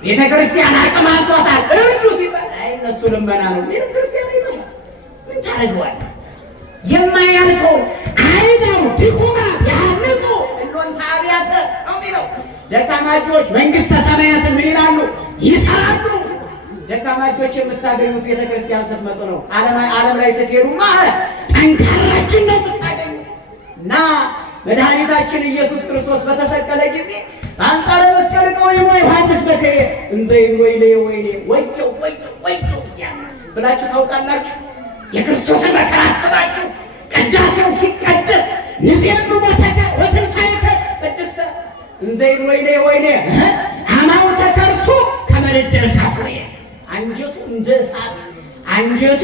ቤተ ክርስቲያን አቅም አንሷታል እርዱ ሲባል አይ እነሱ ልመና ነው ቤተ ክርስቲያን ይጠፋል። ምን ታደርገዋለህ? የማያልፈው አይደው ድኩማ ያንጹ እሎን ታቢያተ ነው የሚለው። ደካማ እጆች መንግሥተ ሰማያትን ምን ይላሉ? ይሰራሉ። ደካማ እጆች የምታገኙት ቤተ ክርስቲያን ስትመጡ ነው። ዓለም ላይ ስትሄዱማ ጠንካራችን ነው የምታገኙ። እና መድኃኒታችን ኢየሱስ ክርስቶስ በተሰቀለ ጊዜ በአንጻረ መስቀል ቆይሞ ዮሐንስ በከየ እንዘ ይብሎ ወይኔ ወየው ብላችሁ ታውቃላችሁ። የክርስቶስን መከራ አስባችሁ ቅዳሴው ሲቀደስ ንዜኑ ሞተከ ወትንሣኤከ ቅድስተ እንዘ ይብሎ ወይኔ አማውተ ከርሱ ከመ ንደ እሳት ወይ አንጀቱ እንደ እሳት አንጀቱ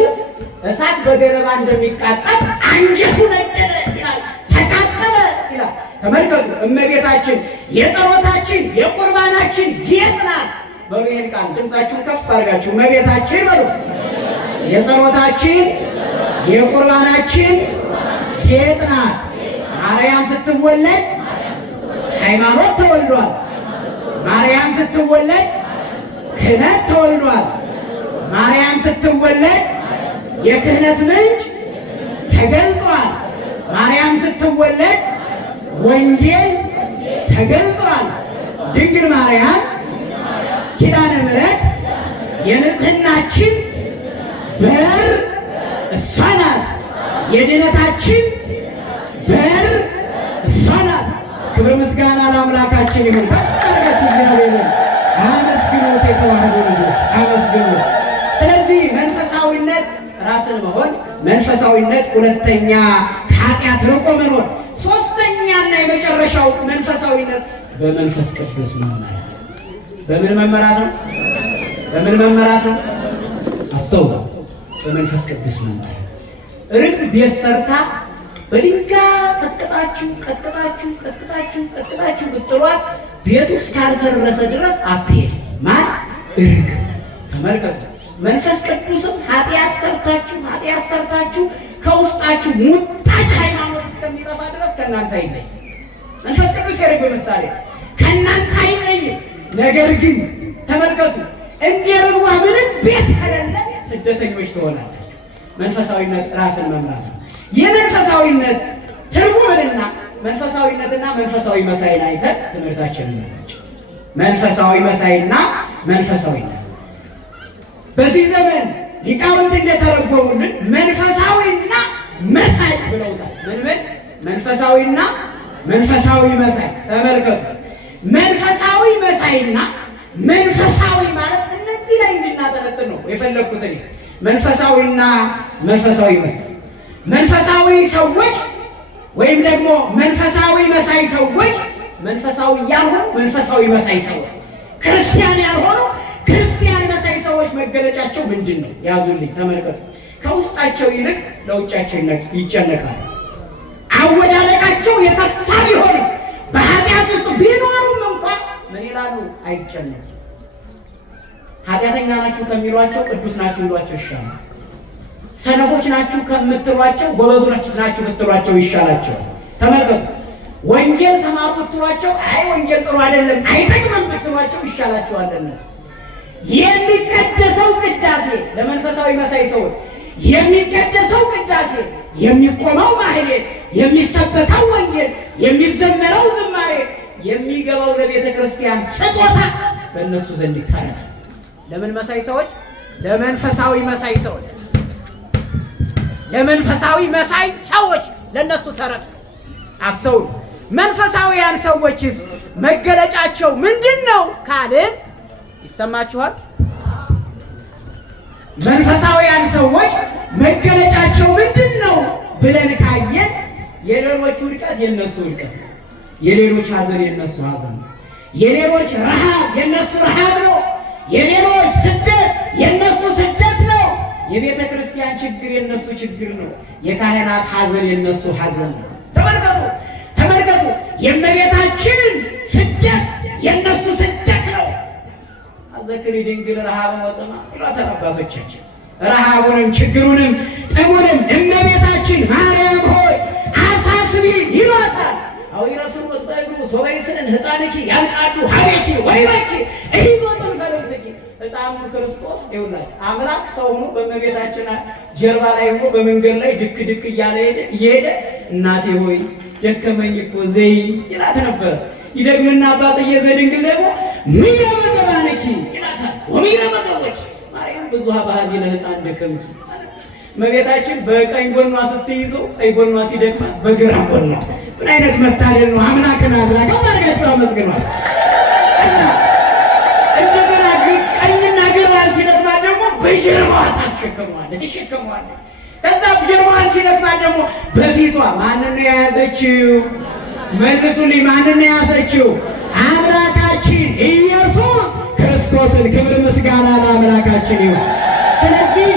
እሳት በገለባ እንደሚቃጠል አንጀቱ ነደደ ይላል፣ ተቃጠለ ይላል። ተመልከቱ፣ እመቤታችን የጸሎታችን የቁርባናችን ጌጥ ናት። በሉ ይህን ቃል ድምፃችሁን ከፍ አድርጋችሁ እመቤታችን በሉ። የጸሎታችን የቁርባናችን ጌጥ ናት። ማርያም ስትወለድ ሃይማኖት ተወልዷል። ማርያም ስትወለድ ክህነት ተወልዷል። ማርያም ስትወለድ የክህነት ምንጭ ተገልጧል። ማርያም ስትወለድ ወንጌል ተገልጧል። ድንግል ማርያም ኪዳነ ምሕረት የንጽህናችን በር እሷ ናት። የድነታችን በር እሷ ናት። ክብር ምስጋና ለአምላካችን ይሁን። ታስታርጋችሁ እግዚአብሔርን አመስግኑት። የተዋህዶ ልጆች አመስግኑት። ስለዚህ መንፈሳዊነት ራስን መሆን፣ መንፈሳዊነት ሁለተኛ ከኃጢአት ርቆ መኖር፣ ሶስተኛና የመጨረሻው መንፈሳዊነት በመንፈስ ቅዱስ መመራት። በምን መመራት ነው? በምን መመራት ነው? አስተውሉ። በመንፈስ ቅዱስ መመራት። ርግብ ቤት ሰርታ በድንጋይ ቀጥቅጣችሁ ብትሏት ቤቱ እስካልፈረሰ ድረስ አትሄድም። ማን? ርግብ። ተመልከቱ። መንፈስ ቅዱስም ኃጢአት ሰርታችሁ ከውስጣችሁ ሙጣጭ ሃይማኖት እስከሚጠፋ ድረስ ከእናንተ አይለይም። መንፈስ ቅዱስ የርግብ ምሳሌ ከእናንተ አይለይም። ነገር ግን ተመልከቱ፣ እንደ ርግቧ ምንም ቤት ከሌለ ስደተኞች ትሆናላችሁ። መንፈሳዊነት ራስን መምራት ነው። የመንፈሳዊነት ትርጉምንና መንፈሳዊነትና መንፈሳዊ መሳይን አይተን ትምህርታችንን ናቸው። መንፈሳዊ መሳይና መንፈሳዊነት በዚህ ዘመን ሊቃውንት እንደተረጎሙልን መንፈሳዊና መሳይ ብለውታል። ምን መንፈሳዊና መንፈሳዊ መሳይ። ተመልከቱ፣ መንፈሳዊ መሳይና መንፈሳዊ ማለት እነዚህ ላይ እንድናጠነጥን ነው የፈለግኩት እኔ። መንፈሳዊና መንፈሳዊ መሳይ፣ መንፈሳዊ ሰዎች ወይም ደግሞ መንፈሳዊ መሳይ ሰዎች፣ መንፈሳዊ ያልሆኑ መንፈሳዊ መሳይ ሰዎች፣ ክርስቲያን ያልሆኑ ክርስቲያን መሳይ ሰዎች መገለጫቸው ምንድን ነው? ያዙልኝ፣ ተመልከቱ። ከውስጣቸው ይልቅ ለውጫቸው ይጨነቃሉ። አወዳደቃቸው የከፋ ቢሆንም በኃጢአት ውስጥ ቢኖሩም እንኳን ምን ይላሉ? አይጨነቁም። ኃጢአተኛ ናችሁ ከሚሏቸው ቅዱስ ናችሁ ይሏቸው ይሻላል። ሰነፎች ናችሁ ከምትሏቸው ጎበዞች ናችሁ ብትሏቸው ይሻላቸዋል። ተመልከቱ። ወንጌል ተማሩ ብትሏቸው አይ ወንጌል ጥሩ አይደለም አይጠቅምም ብትሏቸው ይሻላቸዋል። እነሱ የሚቀደሰው ቅዳሴ ለመንፈሳዊ መሳይ ሰዎች የሚቀደሰው ቅዳሴ፣ የሚቆመው ማህሌት፣ የሚሰበከው ወንጌል፣ የሚዘመረው ዝማሬ፣ የሚገባው ለቤተ ክርስቲያን ስጦታ በእነሱ ዘንድ ተረት። ለምን መሳይ ሰዎች? ለመንፈሳዊ መሳይ ሰዎች፣ ለመንፈሳዊ መሳይ ሰዎች ለነሱ ተረት። አስተውሉ። መንፈሳዊያን ሰዎችስ መገለጫቸው ምንድን ነው ካልን ይሰማችኋል? መንፈሳዊያን ሰዎች መገለጫቸው ምንድን ነው ብለን ካየን የሌሎች ውድቀት የነሱ ውድቀት፣ የሌሎች ሐዘን የነሱ ሐዘን፣ የሌሎች ረሃብ የነሱ ረሃብ ነው። የሌሎች ስደት የነሱ ስደት ነው። የቤተ ክርስቲያን ችግር የነሱ ችግር ነው። የካህናት ሐዘን የነሱ ሐዘን ነው። ተመልከቱ። የእመቤታችን ስደት የነሱ ስደት ነው። አዘክሪ ድንግል ረሃብ ወጽማ ይሏታል አባቶቻችን። ረሃቡንም ችግሩንም ጥሙንም እመቤታችን ማርያም ሆይ አሳስቢ ይሏታል። አው ይረፍን ወጥባይሩ ሶባይስን ሕፃንኪ ያልቃዱ ሀቤኪ ወይበኪ እይዞትን ፈለምስኪ። ሕፃኑን ክርስቶስ ይውላችሁ አምላክ ሰው ሆኖ በእመቤታችን ጀርባ ላይ ሆኖ በመንገድ ላይ ድክ ድክ እየሄደ እናቴ ሆይ ደከመኝ እኮ ዘይ ይላት ነበር። ይደግምና አባጽዬ ዘድንግል ደግሞ ሚረ በዘባነኪ ይላታል። ወሚረ በገቦች ማርያም ብዙሃ ባዚ ለሕፃን ደከምኪ። እመቤታችን በቀኝ ጎኗ ስትይዘው ቀኝ ጎኗ ሲደክማት በግራ ጎኗ። ምን አይነት መታደል ነው! አምላክን አዝራ ከማርጋቸው አመስግኗል። እንደገና ቀኝና ግራዋን ሲደክማት ደግሞ በጀርባዋ ትሸከመዋለች። ከዛ ጀርባዋን ሲደክማት ደግሞ በፊቷ ማንን የያዘችው? መልሱልኝ፣ ማንን የያዘችው? አምላካችን ኢየሱስ ክርስቶስን። ክብር ምስጋና ለአምላካችን ይሁን። ስለዚህ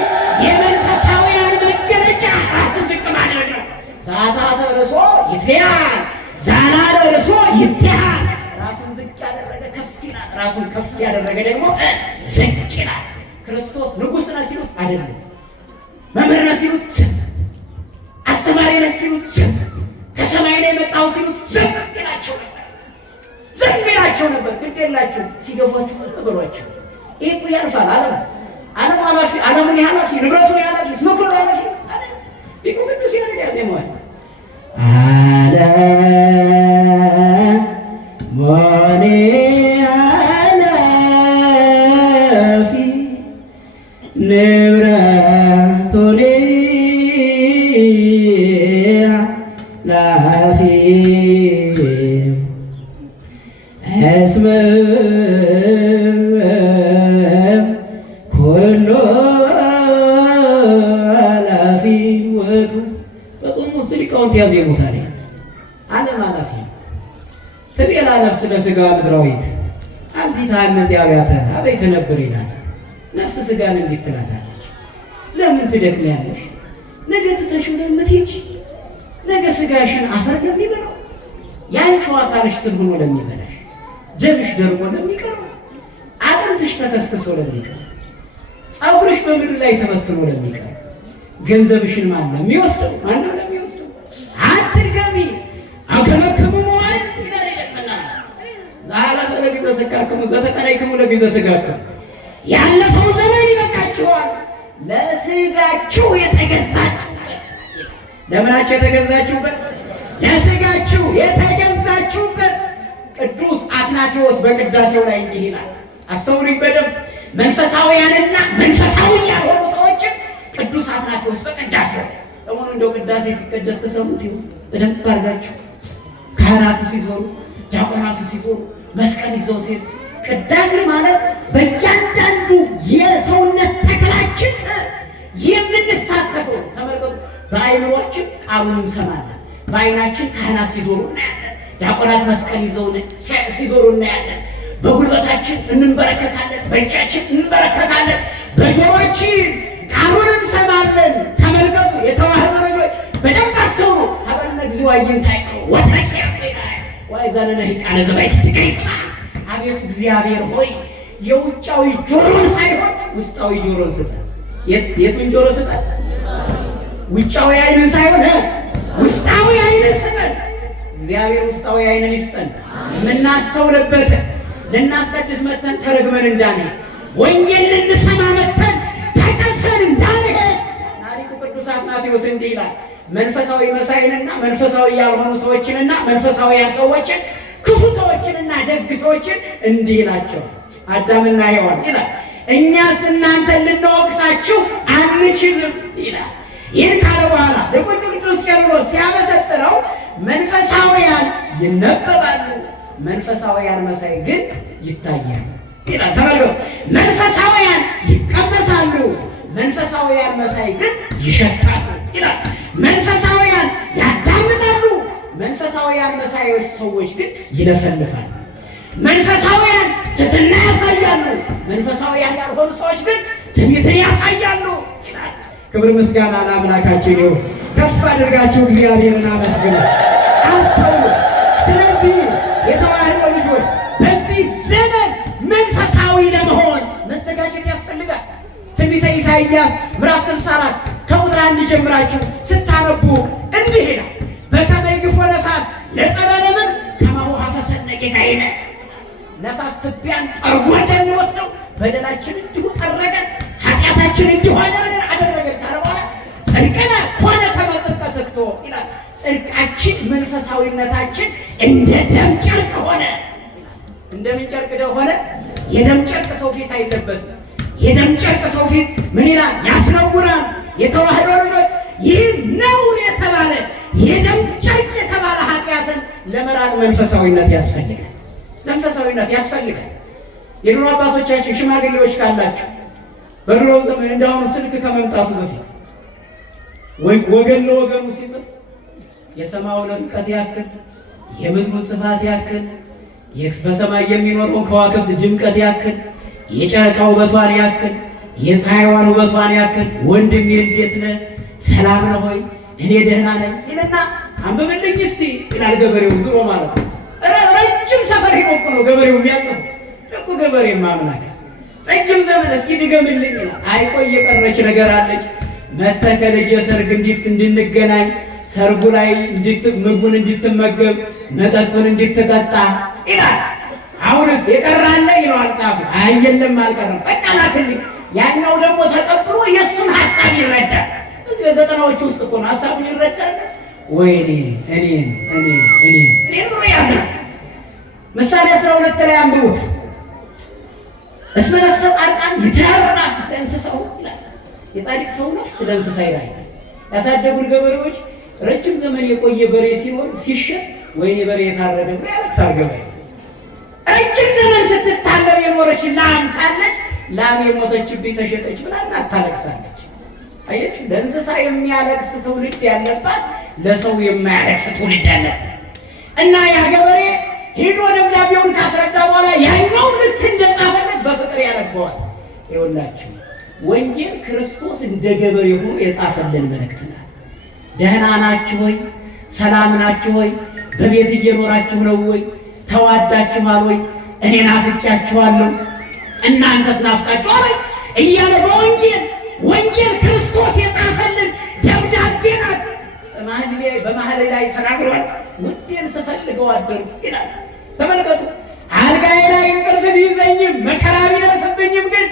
ራሱን ከፍ ያደረገ ደግሞ ዝቅ ይላል። ክርስቶስ ንጉሥ ነህ ሲሉት አይደለም፣ መምህር ነህ ሲሉት ዝም፣ አስተማሪ ነህ ሲሉት ዝም፣ ከሰማይ ላይ የመጣው ሲሉት ዝም ይላቸው ነበር። ዝም ይላቸው ነበር። ግድ የላቸው ሲገፏችሁ ዝም በሏቸው። ይህ እኮ ያልፋል። ዓለም ኃላፊ፣ ዓለሙን ኃላፊ፣ ንብረቱን ኃላፊ፣ እስመ ኩሉ ኃላፊ ይህ ቅዱስ ያሬድ ያዜመዋል። ዓለሙን ኃላፊ ንብረቱን ኃላፊ እስመ ኩሉ ኃላፊ ውእቱ። በጾም ውስጥ ሊቃውንት ያዜሙታል። ዓለም ኃላፊ ነው። ትቤላ ነፍስ ለሥጋ ምድራዊት አንቲ ታነጽ አብያተ አበይ ትነብር ይላል። ነፍስ ሥጋን እንዴት ትላታለች? ለምን ትደክሚያለሽ? ነገ ትተሽው ለምትሄጂ፣ ነገ ሥጋሽን አፈር ለሚበላው፣ ያንቺው አካልሽ ትል ሆኖ ለሚበላሽ፣ ደምሽ ደርቆ ለሚቀረው፣ አጥንትሽ ተከስክሶ ለሚቀረው፣ ፀጉርሽ በምድር ላይ ተበትኖ ለሚቀረው፣ ገንዘብሽን ማን ነው የሚወስደው? ማን ነው የሚወስደው? አትድከሚ አከመክሙ መዋዕል ይላል ይለቅና ዘሐለፈ ለጊዜ ሥጋክሙ ዘተቀነይክሙ ለጊዜ ሥጋክሙ። ያለፈው ዘመን ይበቃችኋል፣ ለሥጋችሁ የተገዛችሁበት። ለምናችሁ የተገዛችሁበት? ለሥጋችሁ የተገዛችሁበት። ቅዱስ አትናቴዎስ በቅዳሴው ላይ እንዲህ ይላል። አስተውሉኝ በደንብ። መንፈሳውያንና መንፈሳዊ ያልሆኑ ሰዎችን ቅዱስ አትናቴዎስ በቅዳሴው ለመሆኑ እንደው ቅዳሴ ሲቀደስ ተሰሙት ይሁን በደንብ አድርጋችሁ። ካህናቱ ሲዞሩ፣ ዲያቆናቱ ሲዞሩ፣ መስቀል ይዘው ሲል ቅዳሴ ማለት በእያንዳንዱ የሰውነት ተክላችን የምንሳተፈው። ተመልከቱ፣ በአይምሯችን ቃሉን እንሰማለን፣ በአይናችን ካህናት ሲዞሩ እናያለን፣ ዲያቆናት መስቀል ይዘው ሲዞሩ እናያለን፣ በጉልበታችን እንንበረከካለን፣ በእጃችን እንበረከካለን፣ በጆሮአችን ቃሉን እንሰማለን። ተመልከቱ፣ የተዋህዶ ልጆች በደንብ አስተውሉ። ሀበነ እግዚኦ አዕይንታይ ወትረኪ ወአእዛነ ቃለ ዘባይት ትገይጽማ። አቤቱ እግዚአብሔር ሆይ የውጫዊ ጆሮን ሳይሆን ውስጣዊ ጆሮን ስጠን። የቱን ጆሮ ስጠን? ውጫዊ ዓይንን ሳይሆን ውስጣዊ ዓይንን ስጠን። እግዚአብሔር ውስጣዊ ዓይንን ይስጠን፣ የምናስተውልበት። ልናስቀድስ መተን ተረግመን እንዳንሄድ፣ ወንጌል ልንሰማ መተን ተከሰን እንዳንሄድ። ታሪኩ ቅዱስ አትናቴዎስ እንዲህ ይላል። መንፈሳዊ መሳይንና መንፈሳዊ ያልሆኑ ሰዎችንና መንፈሳዊያን ሰዎችን፣ ክፉ ሰዎችንና ደግ ሰዎችን እንዲህ ይላቸው። አዳምና ሔዋን ይላል፣ እኛስ እናንተን ልንወቅሳችሁ አንችልም ይላል። ይህን ካለ በኋላ ሊቁ ቅዱስ ቄርሎስ ሲያመሰጥረው መንፈሳውያን ይነበባሉ፣ መንፈሳውያን መሳይ ግን ይታያሉ ይላል። ተመልከቱ፣ መንፈሳውያን ይቀመሳሉ፣ መንፈሳውያን መሳይ ግን ይሸታሉ ይላል። መንፈሳውያን ያዳምጣሉ፣ መንፈሳውያን መሳዮች ሰዎች ግን ይለፈልፋሉ። መንፈሳውያን ትሕትና ያሳያሉ፣ መንፈሳውያን ያልሆኑ ሰዎች ግን ትዕቢትን ያሳያሉ ይላል። ክብር ምስጋና ለአምላካችን ይሁን። ከፍ አድርጋችሁ እግዚአብሔርን አመስግኑ፣ አስተውሉ። ስለዚህ የተዋህዶ ልጆች በዚህ ዘመን መንፈሳዊ ለመሆን መዘጋጀት ያስፈልጋል። ትንቢተ ኢሳይያስ ምዕራፍ 64 ከቁጥር 1 ጀምራችሁ ስታነቡ እንዲህ ይላል፣ በከመ ይግፎ ነፋስ ለጸበለ ምድር ከማሁ ኀፈሰነ ጌጋየነ። ነፋስ ትቢያን ጠርጎ እንደሚወስደው በደላችን እንዲሁ ጠረገን፣ ኃጢአታችን እንዲሁ አደረገን ካለ በኋላ ጽድቅነ ኮነ ከመ ጽድቀ ትክቶ ይላል። ጽድቃችን መንፈሳዊነታችን እንደ ደም ጨርቅ ሆነ። እንደምን ጨርቅ ሆነ? የደም ጨርቅ ሰው ፊት አይለበስም። የደም ጨርቅ ሰው ፊት ምን ይላል? ያስነውራል። የተዋህዶ ልጆች ይህ ነውር የተባለ የደም ጨርቅ የተባለ ኃጢአትን ለመራቅ መንፈሳዊነት ያስፈልጋል። መንፈሳዊነት ያስፈልጋል። የድሮ አባቶቻችን ሽማግሌዎች ካላችሁ በድሮ ዘመን እንዳሁኑ ስልክ ከመምጣቱ በፊት ወገን ለወገኑ ሲጽፍ የሰማዩን ርቀት ያክል፣ የምድሩን ስፋት ያክል፣ በሰማይ የሚኖረውን ከዋክብት ድምቀት ያክል፣ የጨረቃ ውበቷን ያክል፣ የፀሐይዋን ውበቷን ያክል ወንድሜ እንዴት ነህ? ሰላም ነው ሆይ? እኔ ደህና ነኝ ይልና አንብብልኝ እስቲ ይላል ገበሬው ዙሮ ማለት ነው። ረጅም ሰፈር ሄዶ እኮ ነው ገበሬው የሚያጽፍ። እኮ ገበሬ ማምላክ ረጅም ዘመን እስኪ ድገምልኝ ይላል። አይቆይ የቀረች ነገር አለች። መተህ ከልጄ ሰርግ እንድንገናኝ ሰርጉ ላይ ምግቡን እንድትመገብ መጠጡን እንድትጠጣ ይላል። አሁንስ የቀራለ ይለዋል ጻፉ። አይ የለም አልቀረም፣ በቃ ላክልኝ። ያኛው ደግሞ ተቀብሎ የእሱን ሀሳብ ይረዳል። እዚህ በዘጠናዎቹ ውስጥ እኮ ነው ሀሳቡን ይረዳል። ወይኔ እኔን ብሎ ያዝናል። ምሳሌ 12 ላይ አንብቡት። እስመ ነፍሰ ጻድቃን ይትራራ ለእንስሳው ይላል። የጻድቅ ሰው ነፍስ ለእንስሳ ይላል። ያሳደጉን ገበሬዎች ረጅም ዘመን የቆየ በሬ ሲኖር ሲሸጥ ወይኔ በሬ የታረደ ብሎ ያለቅሳል ገበሬ። ረጅም ዘመን ስትታለብ የኖረች ላም ካለች ላም የሞተችብኝ ተሸጠች ብላ ታለቅሳለች። አየች፣ ለእንስሳ የሚያለቅስ ትውልድ ያለባት ለሰው የማያለቅስ ትውልድ ያለባት እና ያ ገበሬ ሄዶ ደብዳቤውን ካስረዳ በኋላ ያኛው ልክ እንደጻፈለት በፍቅር ያነበዋል። ይኸውላችሁ ወንጌል ክርስቶስ እንደ ገበሬ ሆኖ የጻፈልን መልእክት ናት። ደህና ናችሁ ወይ? ሰላም ናችሁ ወይ? በቤት እየኖራችሁ ነው ወይ? ተዋዳችኋል ወይ? እኔ ናፍቄያችኋለሁ፣ እናንተስ ናፍቃችኋል ወይ? እያለ ወንጌል ክርስቶስ የጻፈልን ደብዳቤ ናት። በመሀል ላይ ተናግሯል። ውዴን ስፈልገው አደርኩ ይላል። ተመልከቱ፣ አልጋዬ ላይ እንቅልፍ ቢይዘኝም መከራ ቢደርስብኝም ግን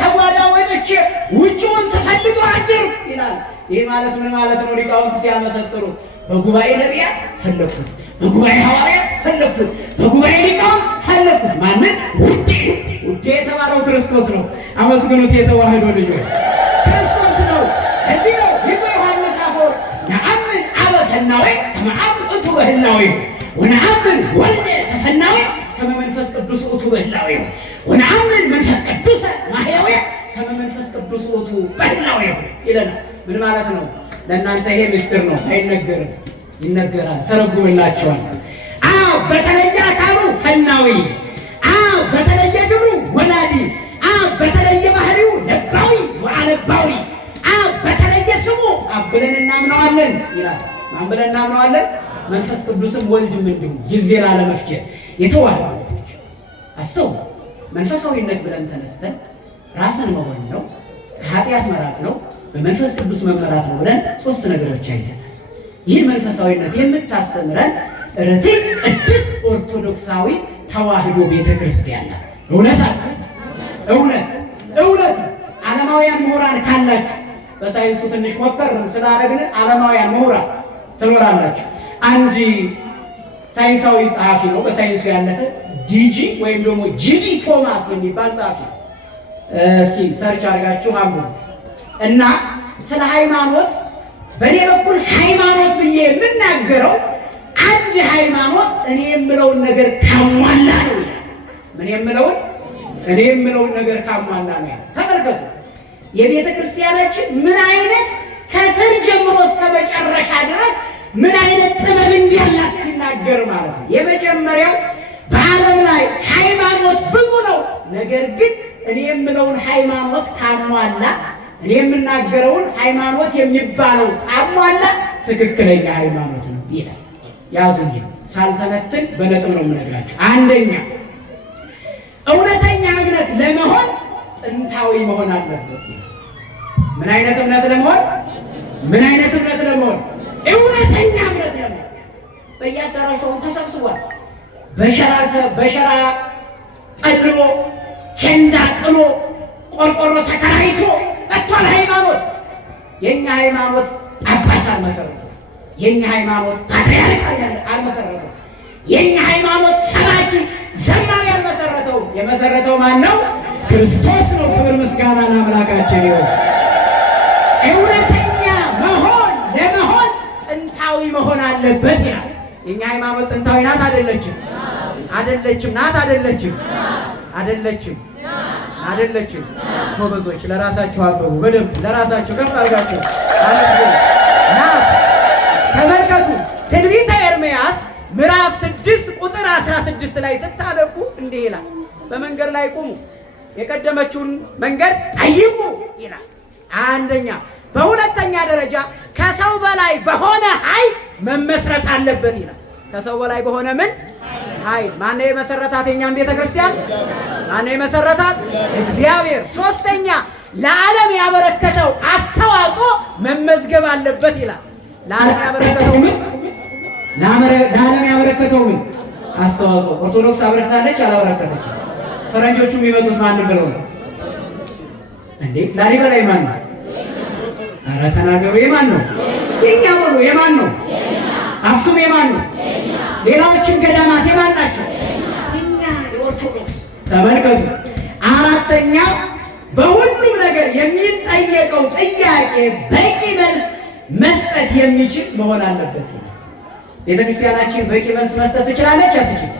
ከጓዳ ወጥቼ ውጭውን ስፈልገው አደርኩ ይላል። ይህ ማለት ምን ማለት ነው? ሊቃውንት ሲያመሰጥሩ በጉባኤ ነቢያት ፈለግኩት፣ በጉባኤ ሐዋርያት ፈለግኩት፣ በጉባኤ ሊቃውንት ፈለግኩት። ማንን? ውዴ የተባለው ክርስቶስ ነው። አመስግኑት የተዋህዶ ልጆች፣ ክርስቶስ ነው። እዚህ ነው ሊቁ ዮሐንስ አፈወርቅ ነአምን አበ ፈናዌ ከመ አብ ውእቱ በህላዌ ወነአምን ወልደ ተፈናዌ ከመ መንፈስ ቅዱስ ውእቱ በህላዌ ወነአምን መንፈስ ቅዱስ ማሕያዌ ከመ መንፈስ ቅዱስ ውእቱ በህላዌ ይለናል። ምን ማለት ነው? ለእናንተ ይሄ ምስጢር ነው፣ አይነገርም። ይነገራል፣ ተረጉምላቸዋል። አብ በተለየ አካሉ ፈናዊ፣ አብ በተለየ ግብሩ ወላዲ፣ አብ በተለየ ባህሪው ለባዊ ወአለባዊ፣ አብ በተለየ ስሙ አብ ብለን እናምነዋለን ይላል። ማን ብለን እናምነዋለን? መንፈስ ቅዱስም ወልድም እንዲሁ ጊዜ ላለመፍጀት የተዋህዶ ልጆች አስተው መንፈሳዊነት ብለን ተነስተን ራስን መሆን ነው፣ ከኃጢአት መራቅ ነው፣ በመንፈስ ቅዱስ መመራት ነው ብለን ሶስት ነገሮች አይተናል። ይህ መንፈሳዊነት የምታስተምረን ርትዕት ቅድስት ኦርቶዶክሳዊ ተዋህዶ ቤተክርስቲያን ናት። እውነት ዓለማውያን ምሁራን ካላችሁ በሳይንሱ ትንሽ ሞከርም ስላደረግን ዓለማውያን ምሁራን ትኖራላችሁ። አንድ ሳይንሳዊ ጸሐፊ ነው፣ በሳይንሱ ያለፈ ዲጂ ወይም ደግሞ ጂዲ ቶማስ የሚባል ጸሐፊ ነው። እስኪ ሰርች አድርጋችሁ አንብቡት እና ስለ ሃይማኖት በእኔ በኩል ሃይማኖት ብዬ የምናገረው አንድ ሃይማኖት እኔ የምለውን ነገር ካሟላ ነው። እኔ የምለውን ነገር ካሟላ ነው። ተመልከቱ የቤተ ክርስቲያናችን ምን አይነት ከስር ጀምሮ እስከ መጨረሻ ድረስ ምን አይነት ጥበብ እንዳላት ሲናገር ማለት ነው። የመጀመሪያው በዓለም ላይ ሃይማኖት ብዙ ነው፣ ነገር ግን እኔ የምለውን ሃይማኖት ካሟላ፣ እኔ የምናገረውን ሃይማኖት የሚባለው ካሟላ ትክክለኛ ሃይማኖት ነው ይላል። ያዙልኝ፣ ሳልተነትን በነጥብ ነው የምነግራችሁ። አንደኛ እውነተኛ እምነት ለመሆን ጥንታዊ መሆን አለበት። ምን አይነት እምነት ለመሆን? እውነተኛ እምነት ለመሆን በየአዳራሹ ተሰብስቧል። በሸራ ጠልሎ ኬንዳ ጥሎ ቆርቆሮ ተከራይቶ መጥቷል ሃይማኖት። የኛ ሃይማኖት ጳጳስ አልመሰረተው፣ የኛ ሃይማኖት ፓትርያርክ አልመሰረተው፣ የኛ ሃይማኖት ሰባኪ ዘማሪ አልመሰረተው። የመሰረተው ማን ነው? ክርስቶስ ነው። ክብር ምስጋና ለአምላካችን ይሁን። እውነተኛ ለመሆን ጥንታዊ መሆን አለበት ይላል። የኛ ሃይማኖት ጥንታዊ ናት አይደለችም? አይደለችም። ጎበዞች ለራሳችሁ አበቡ፣ በደንብ ለራሳችሁ ከፍ አድርጋችሁ ናት። ተመልከቱ ትንቢተ ኤርምያስ ምዕራፍ 6 ቁጥር 16 ላይ ስታነቡ እንዲህ ይላል፣ በመንገድ ላይ ቁሙ፣ የቀደመችውን መንገድ ጠይቁ ይላል። አንደኛ። በሁለተኛ ደረጃ ከሰው በላይ በሆነ ኃይል መመስረት አለበት ይላል። ከሰው በላይ በሆነ ምን ኃይል። ማነው የመሰረታት? የኛም ቤተክርስቲያን ማነው የመሰረታት? እግዚአብሔር። ሶስተኛ ለዓለም ያበረከተው አስተዋጽኦ መመዝገብ አለበት ይላል። ለዓለም ያበረከተው ምን? ለዓለም ያበረከተው ምን? አስተዋጽኦ። ኦርቶዶክስ አበረክታለች አላበረከተች? ፈረንጆቹ የሚመጡት ማንን ብለው ነው እንዴ? ላሊበላ የማን ነው? ኧረ ተናገሩ። የማን ነው? የኛ በሉ። የማን ነው? አክሱም የማን ነው? ሌላዎችም ገዳማት የማን ናቸው? እኛ የኦርቶዶክስ። ተመልከቱ። አራተኛ በሁሉም ነገር የሚጠየቀው ጥያቄ በቂ መልስ መስጠት የሚችል መሆን አለበት። ቤተክርስቲያናችን በቂ መልስ መስጠት ትችላለች አትችል?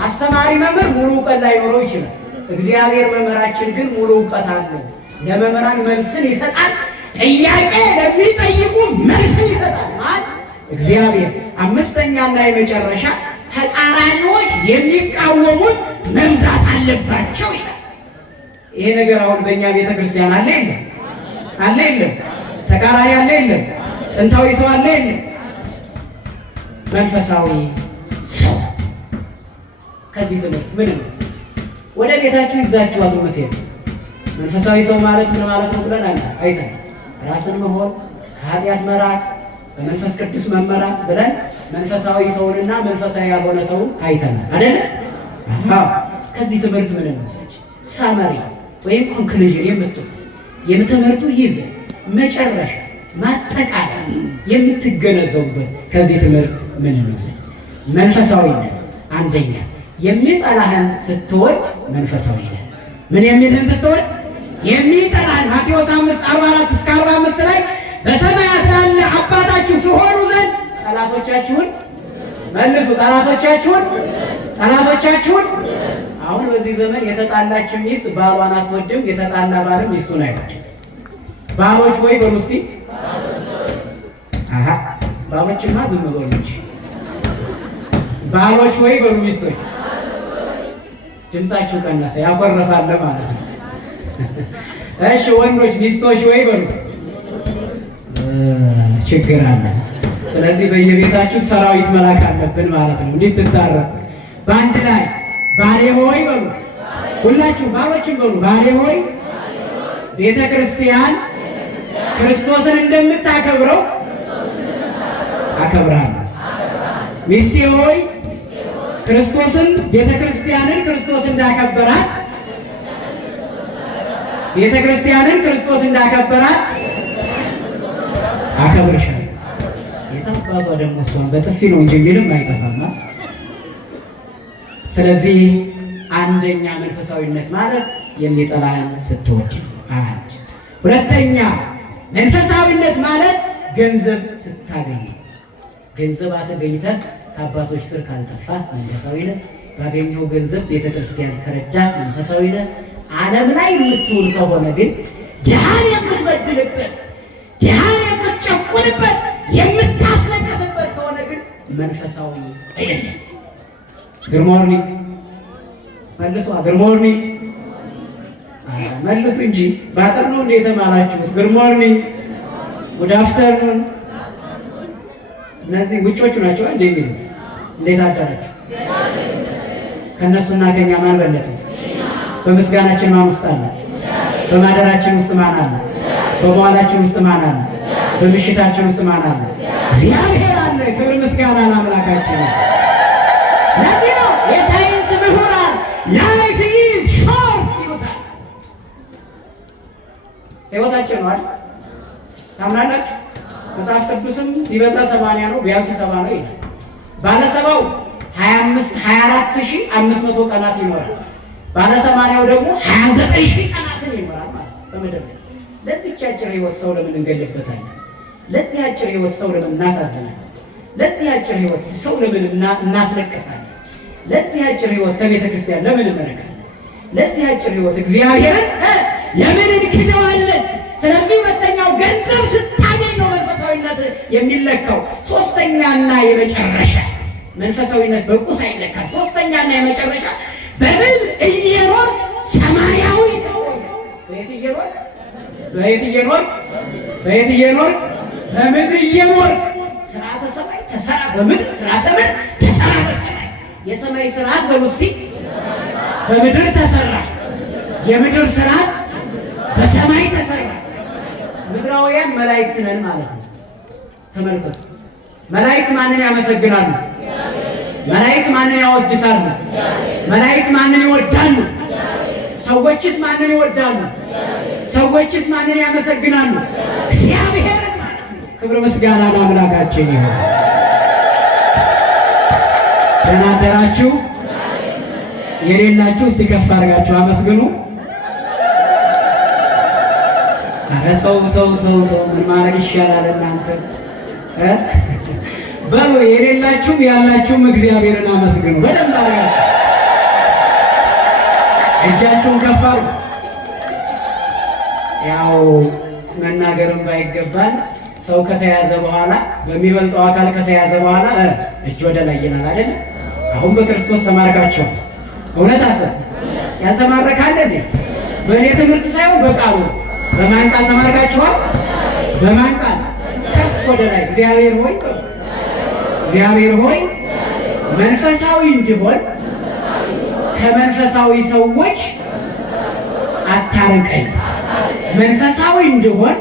አስተማሪ መምህር ሙሉ እውቀት ላይኖረው ይችላል። እግዚአብሔር መምህራችን ግን ሙሉ እውቀት አለው። ለመምህራን መልስን ይሰጣል። ጥያቄ ለሚጠይቁ መልስን ይሰጣል። ማን? እግዚአብሔር። አምስተኛና የመጨረሻ ተቃራኒዎች የሚቃወሙት መብዛት አለባቸው ይላል። ይሄ ነገር አሁን በእኛ ቤተክርስቲያን አለ የለም? አለ የለም? ተቃራኒ አለ የለም? ጥንታዊ ሰው አለ የለም? መንፈሳዊ ሰው ከዚህ ትምህርት ምን ነው ወደ ቤታችሁ ይዛችሁ አትመት ይሄድ። መንፈሳዊ ሰው ማለት ምን ማለት ነው ብለን አይተን ራስን መሆን፣ ከኃጢአት መራቅ፣ በመንፈስ ቅዱስ መመራት ብለን መንፈሳዊ ሰውንና መንፈሳዊ ያልሆነ ሰውን አይተናል አይደል? አዎ። ከዚህ ትምህርት ምን ነው ሳመሪ ወይም ኮንክሉዥን የምትሉት የትምህርቱ ይዘት መጨረሻ ማጠቃለያ የምትገነዘቡበት ከዚህ ትምህርት ምን ነው? መንፈሳዊነት አንደኛ የሚጠላህን ስትወድ መንፈሳዊ ነህ። ምን የሚልህን ስትወድ? የሚጠላህን። ማቴዎስ 5:44 እስከ 45 ላይ በሰማያት ላለ አባታችሁ ትሆኑ ዘንድ ጠላቶቻችሁን መልሱ። ጠላቶቻችሁን። አሁን በዚህ ዘመን የተጣላች ሚስት ባሏን አትወድም፣ የተጣላ ባልም ሚስቱን አይወድም። ባሎች ወይ በሉ እስኪ። አሃ ባሎችማ ዝም በሉ እንጂ። ባሎች ወይ በሉ ሚስቶች። ድምፃችሁ ቀነሰ፣ ያኮረፋል ማለት ነው። እሺ ወንዶች ሚስቶች ወይ በሉ። ችግር አለ። ስለዚህ በየቤታችሁ ሰራዊት መላክ አለብን ማለት ነው። እንዴት ትታረቁ? በአንድ ላይ ባሌ ሆይ በሉ። ሁላችሁ ባሎችን በሉ። ባሌ ሆይ ቤተ ክርስቲያን ክርስቶስን እንደምታከብረው አከብራለሁ። ሚስቴ ሆይ ክርስቶስን ቤተ ክርስቲያንን ክርስቶስ እንዳከበራት ቤተ ክርስቲያንን ክርስቶስ እንዳከበራት አከብርሻለሁ። የታባቷ ደግሞ እሷን በጥፊ ነው እንጂ ምንም አይጠፋም። ስለዚህ አንደኛ መንፈሳዊነት ማለት የሚጠላን ስትወድ። ሁለተኛ መንፈሳዊነት ማለት ገንዘብ ስታገኝ። ገንዘብ አተገኝተህ ከአባቶች ስር ካልጠፋ መንፈሳዊ ነህ። ባገኘው ገንዘብ ቤተክርስቲያን ከረዳ መንፈሳዊ ነህ። ዓለም ላይ የምትውል ከሆነ ግን ድሃን የምትበድልበት፣ ድሃን የምትጨቁንበት፣ የምታስለቅስበት ከሆነ ግን መንፈሳዊ አይደለም። ጉድ ሞርኒንግ መልሱ። ጉድ ሞርኒንግ መልሱ እንጂ ባጥር ነው እንደ የተማላችሁት። ጉድ ሞርኒንግ፣ ጉድ አፍተርኑን። እነዚህ ውጮቹ ናቸው እንደ የሚሉት። እንዴት አደራችሁ? ከእነሱና ከኛ ማን በለጠ? በምስጋናችን ማን ውስጥ አለ? በማደራችን ውስጥ ማን አለ? በመዋላችን ውስጥ ማን አለ? በምሽታችን ውስጥ ማን አለ? እግዚአብሔር አለ። ክብር ምስጋና ለአምላካችን። ለዚህ ነው የሳይንስ ምሁራን ላይፍ ኢዝ ሾርት ይሉታል። ሕይወታችን ነው አይደል? ታምናላችሁ? መጽሐፍ ቅዱስም ቢበዛ 80 ነው ቢያንስ 70 ነው ይላል። ባለ 70ው 24500 ቀናት ይኖራል። ባለ 80ው ደግሞ 29000 ቀናትን ይኖራል ማለት በምድር። ለዚህ አጭር ሕይወት ሰው ለምን እንገልበታለን? ለዚህ አጭር ሕይወት ሰው ለምን እናሳዝናለን? ለዚህ አጭር ሕይወት ሰው ለምን እናስለቅሳለን? ለዚህ አጭር ሕይወት ከቤተ ክርስቲያን ለምን እንርቃለን? ለዚህ አጭር ሕይወት እግዚአብሔርን ለምን እንክደዋለን? ስለዚህ ሁለተኛው ገንዘብ ስታገኝ ነው መንፈሳዊነት የሚለካው። ሶስተኛና የመጨረሻ መንፈሳዊነት በቁስ አይለካም። ሶስተኛና የመጨረሻ በምድር እየኖርክ ሰማያዊ ሰው በየት እየኖርክ በምድር እየኖርክ ስርዓተ ሰማይ ተሰራ በምድር ስርዓተ ምድር ተሰራ በሰማይ። የሰማይ ስርዓት በውስጢ በምድር ተሰራ፣ የምድር ስርዓት በሰማይ ተሰራ። ምድራውያን መላእክት ነን ማለት ነው። ተመልከቱ። መላእክት ማንን ያመሰግናሉ? መላእክት ማንን ያወድሳሉ? መላእክት ማንን ይወዳሉ? ሰዎችስ ማንን ይወዳሉ? ሰዎችስ ማንን ያመሰግናሉ? እግዚአብሔርን ማለት ነው። ክብር ምስጋና ለአምላካችን ይሁን። ደህና አደራችሁ። የሌላችሁ እስቲ ከፍ አድርጋችሁ አመስግኑ። ኧረ ተው ተው ተው ተው፣ ምን ማድረግ ይሻላል እናንተ በሉ። የሌላችሁም ያላችሁም እግዚአብሔርን አመስግኑ። በደንብ አድርጋችሁ እጃችሁን ከፍ አድርጉ። ያው መናገርም ባይገባል ሰው ከተያዘ በኋላ በሚበልጠው አካል ከተያዘ በኋላ እጅ ወደ ላይ ይላል አይደል? አሁን በክርስቶስ ተማርካችኋል። እውነት አሰብ ያልተማረከ አለ እንዴ? በእኔ ትምህርት ሳይሆን በቃሉ በማን ቃል ተማርካችኋል? በማን ቃል? ከፍ ወደ ላይ እግዚአብሔር ሆይ እግዚአብሔር ሆይ መንፈሳዊ እንዲሆን ከመንፈሳዊ ሰዎች አታርቀኝ። መንፈሳዊ እንዲሆን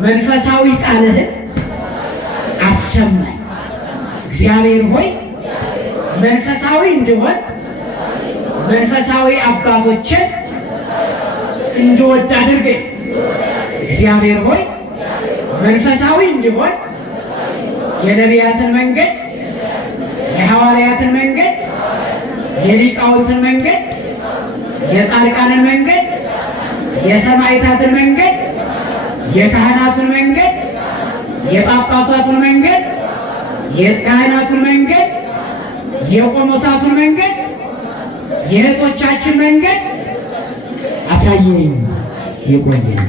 መንፈሳዊ ቃልህን አሰማኝ። እግዚአብሔር ሆይ መንፈሳዊ እንዲሆን መንፈሳዊ አባቶችን እንድወድ አድርገኝ። እግዚአብሔር ሆይ መንፈሳዊ እንዲሆን የነቢያትን መንገድ፣ የሐዋርያትን መንገድ፣ የሊቃውንትን መንገድ፣ የጻድቃንን መንገድ፣ የሰማዕታትን መንገድ፣ የካህናቱን መንገድ፣ የጳጳሳቱን መንገድ፣ የካህናቱን መንገድ፣ የቆሞሳቱን መንገድ፣ የእህቶቻችን መንገድ አሳየኝ። ይቆየን።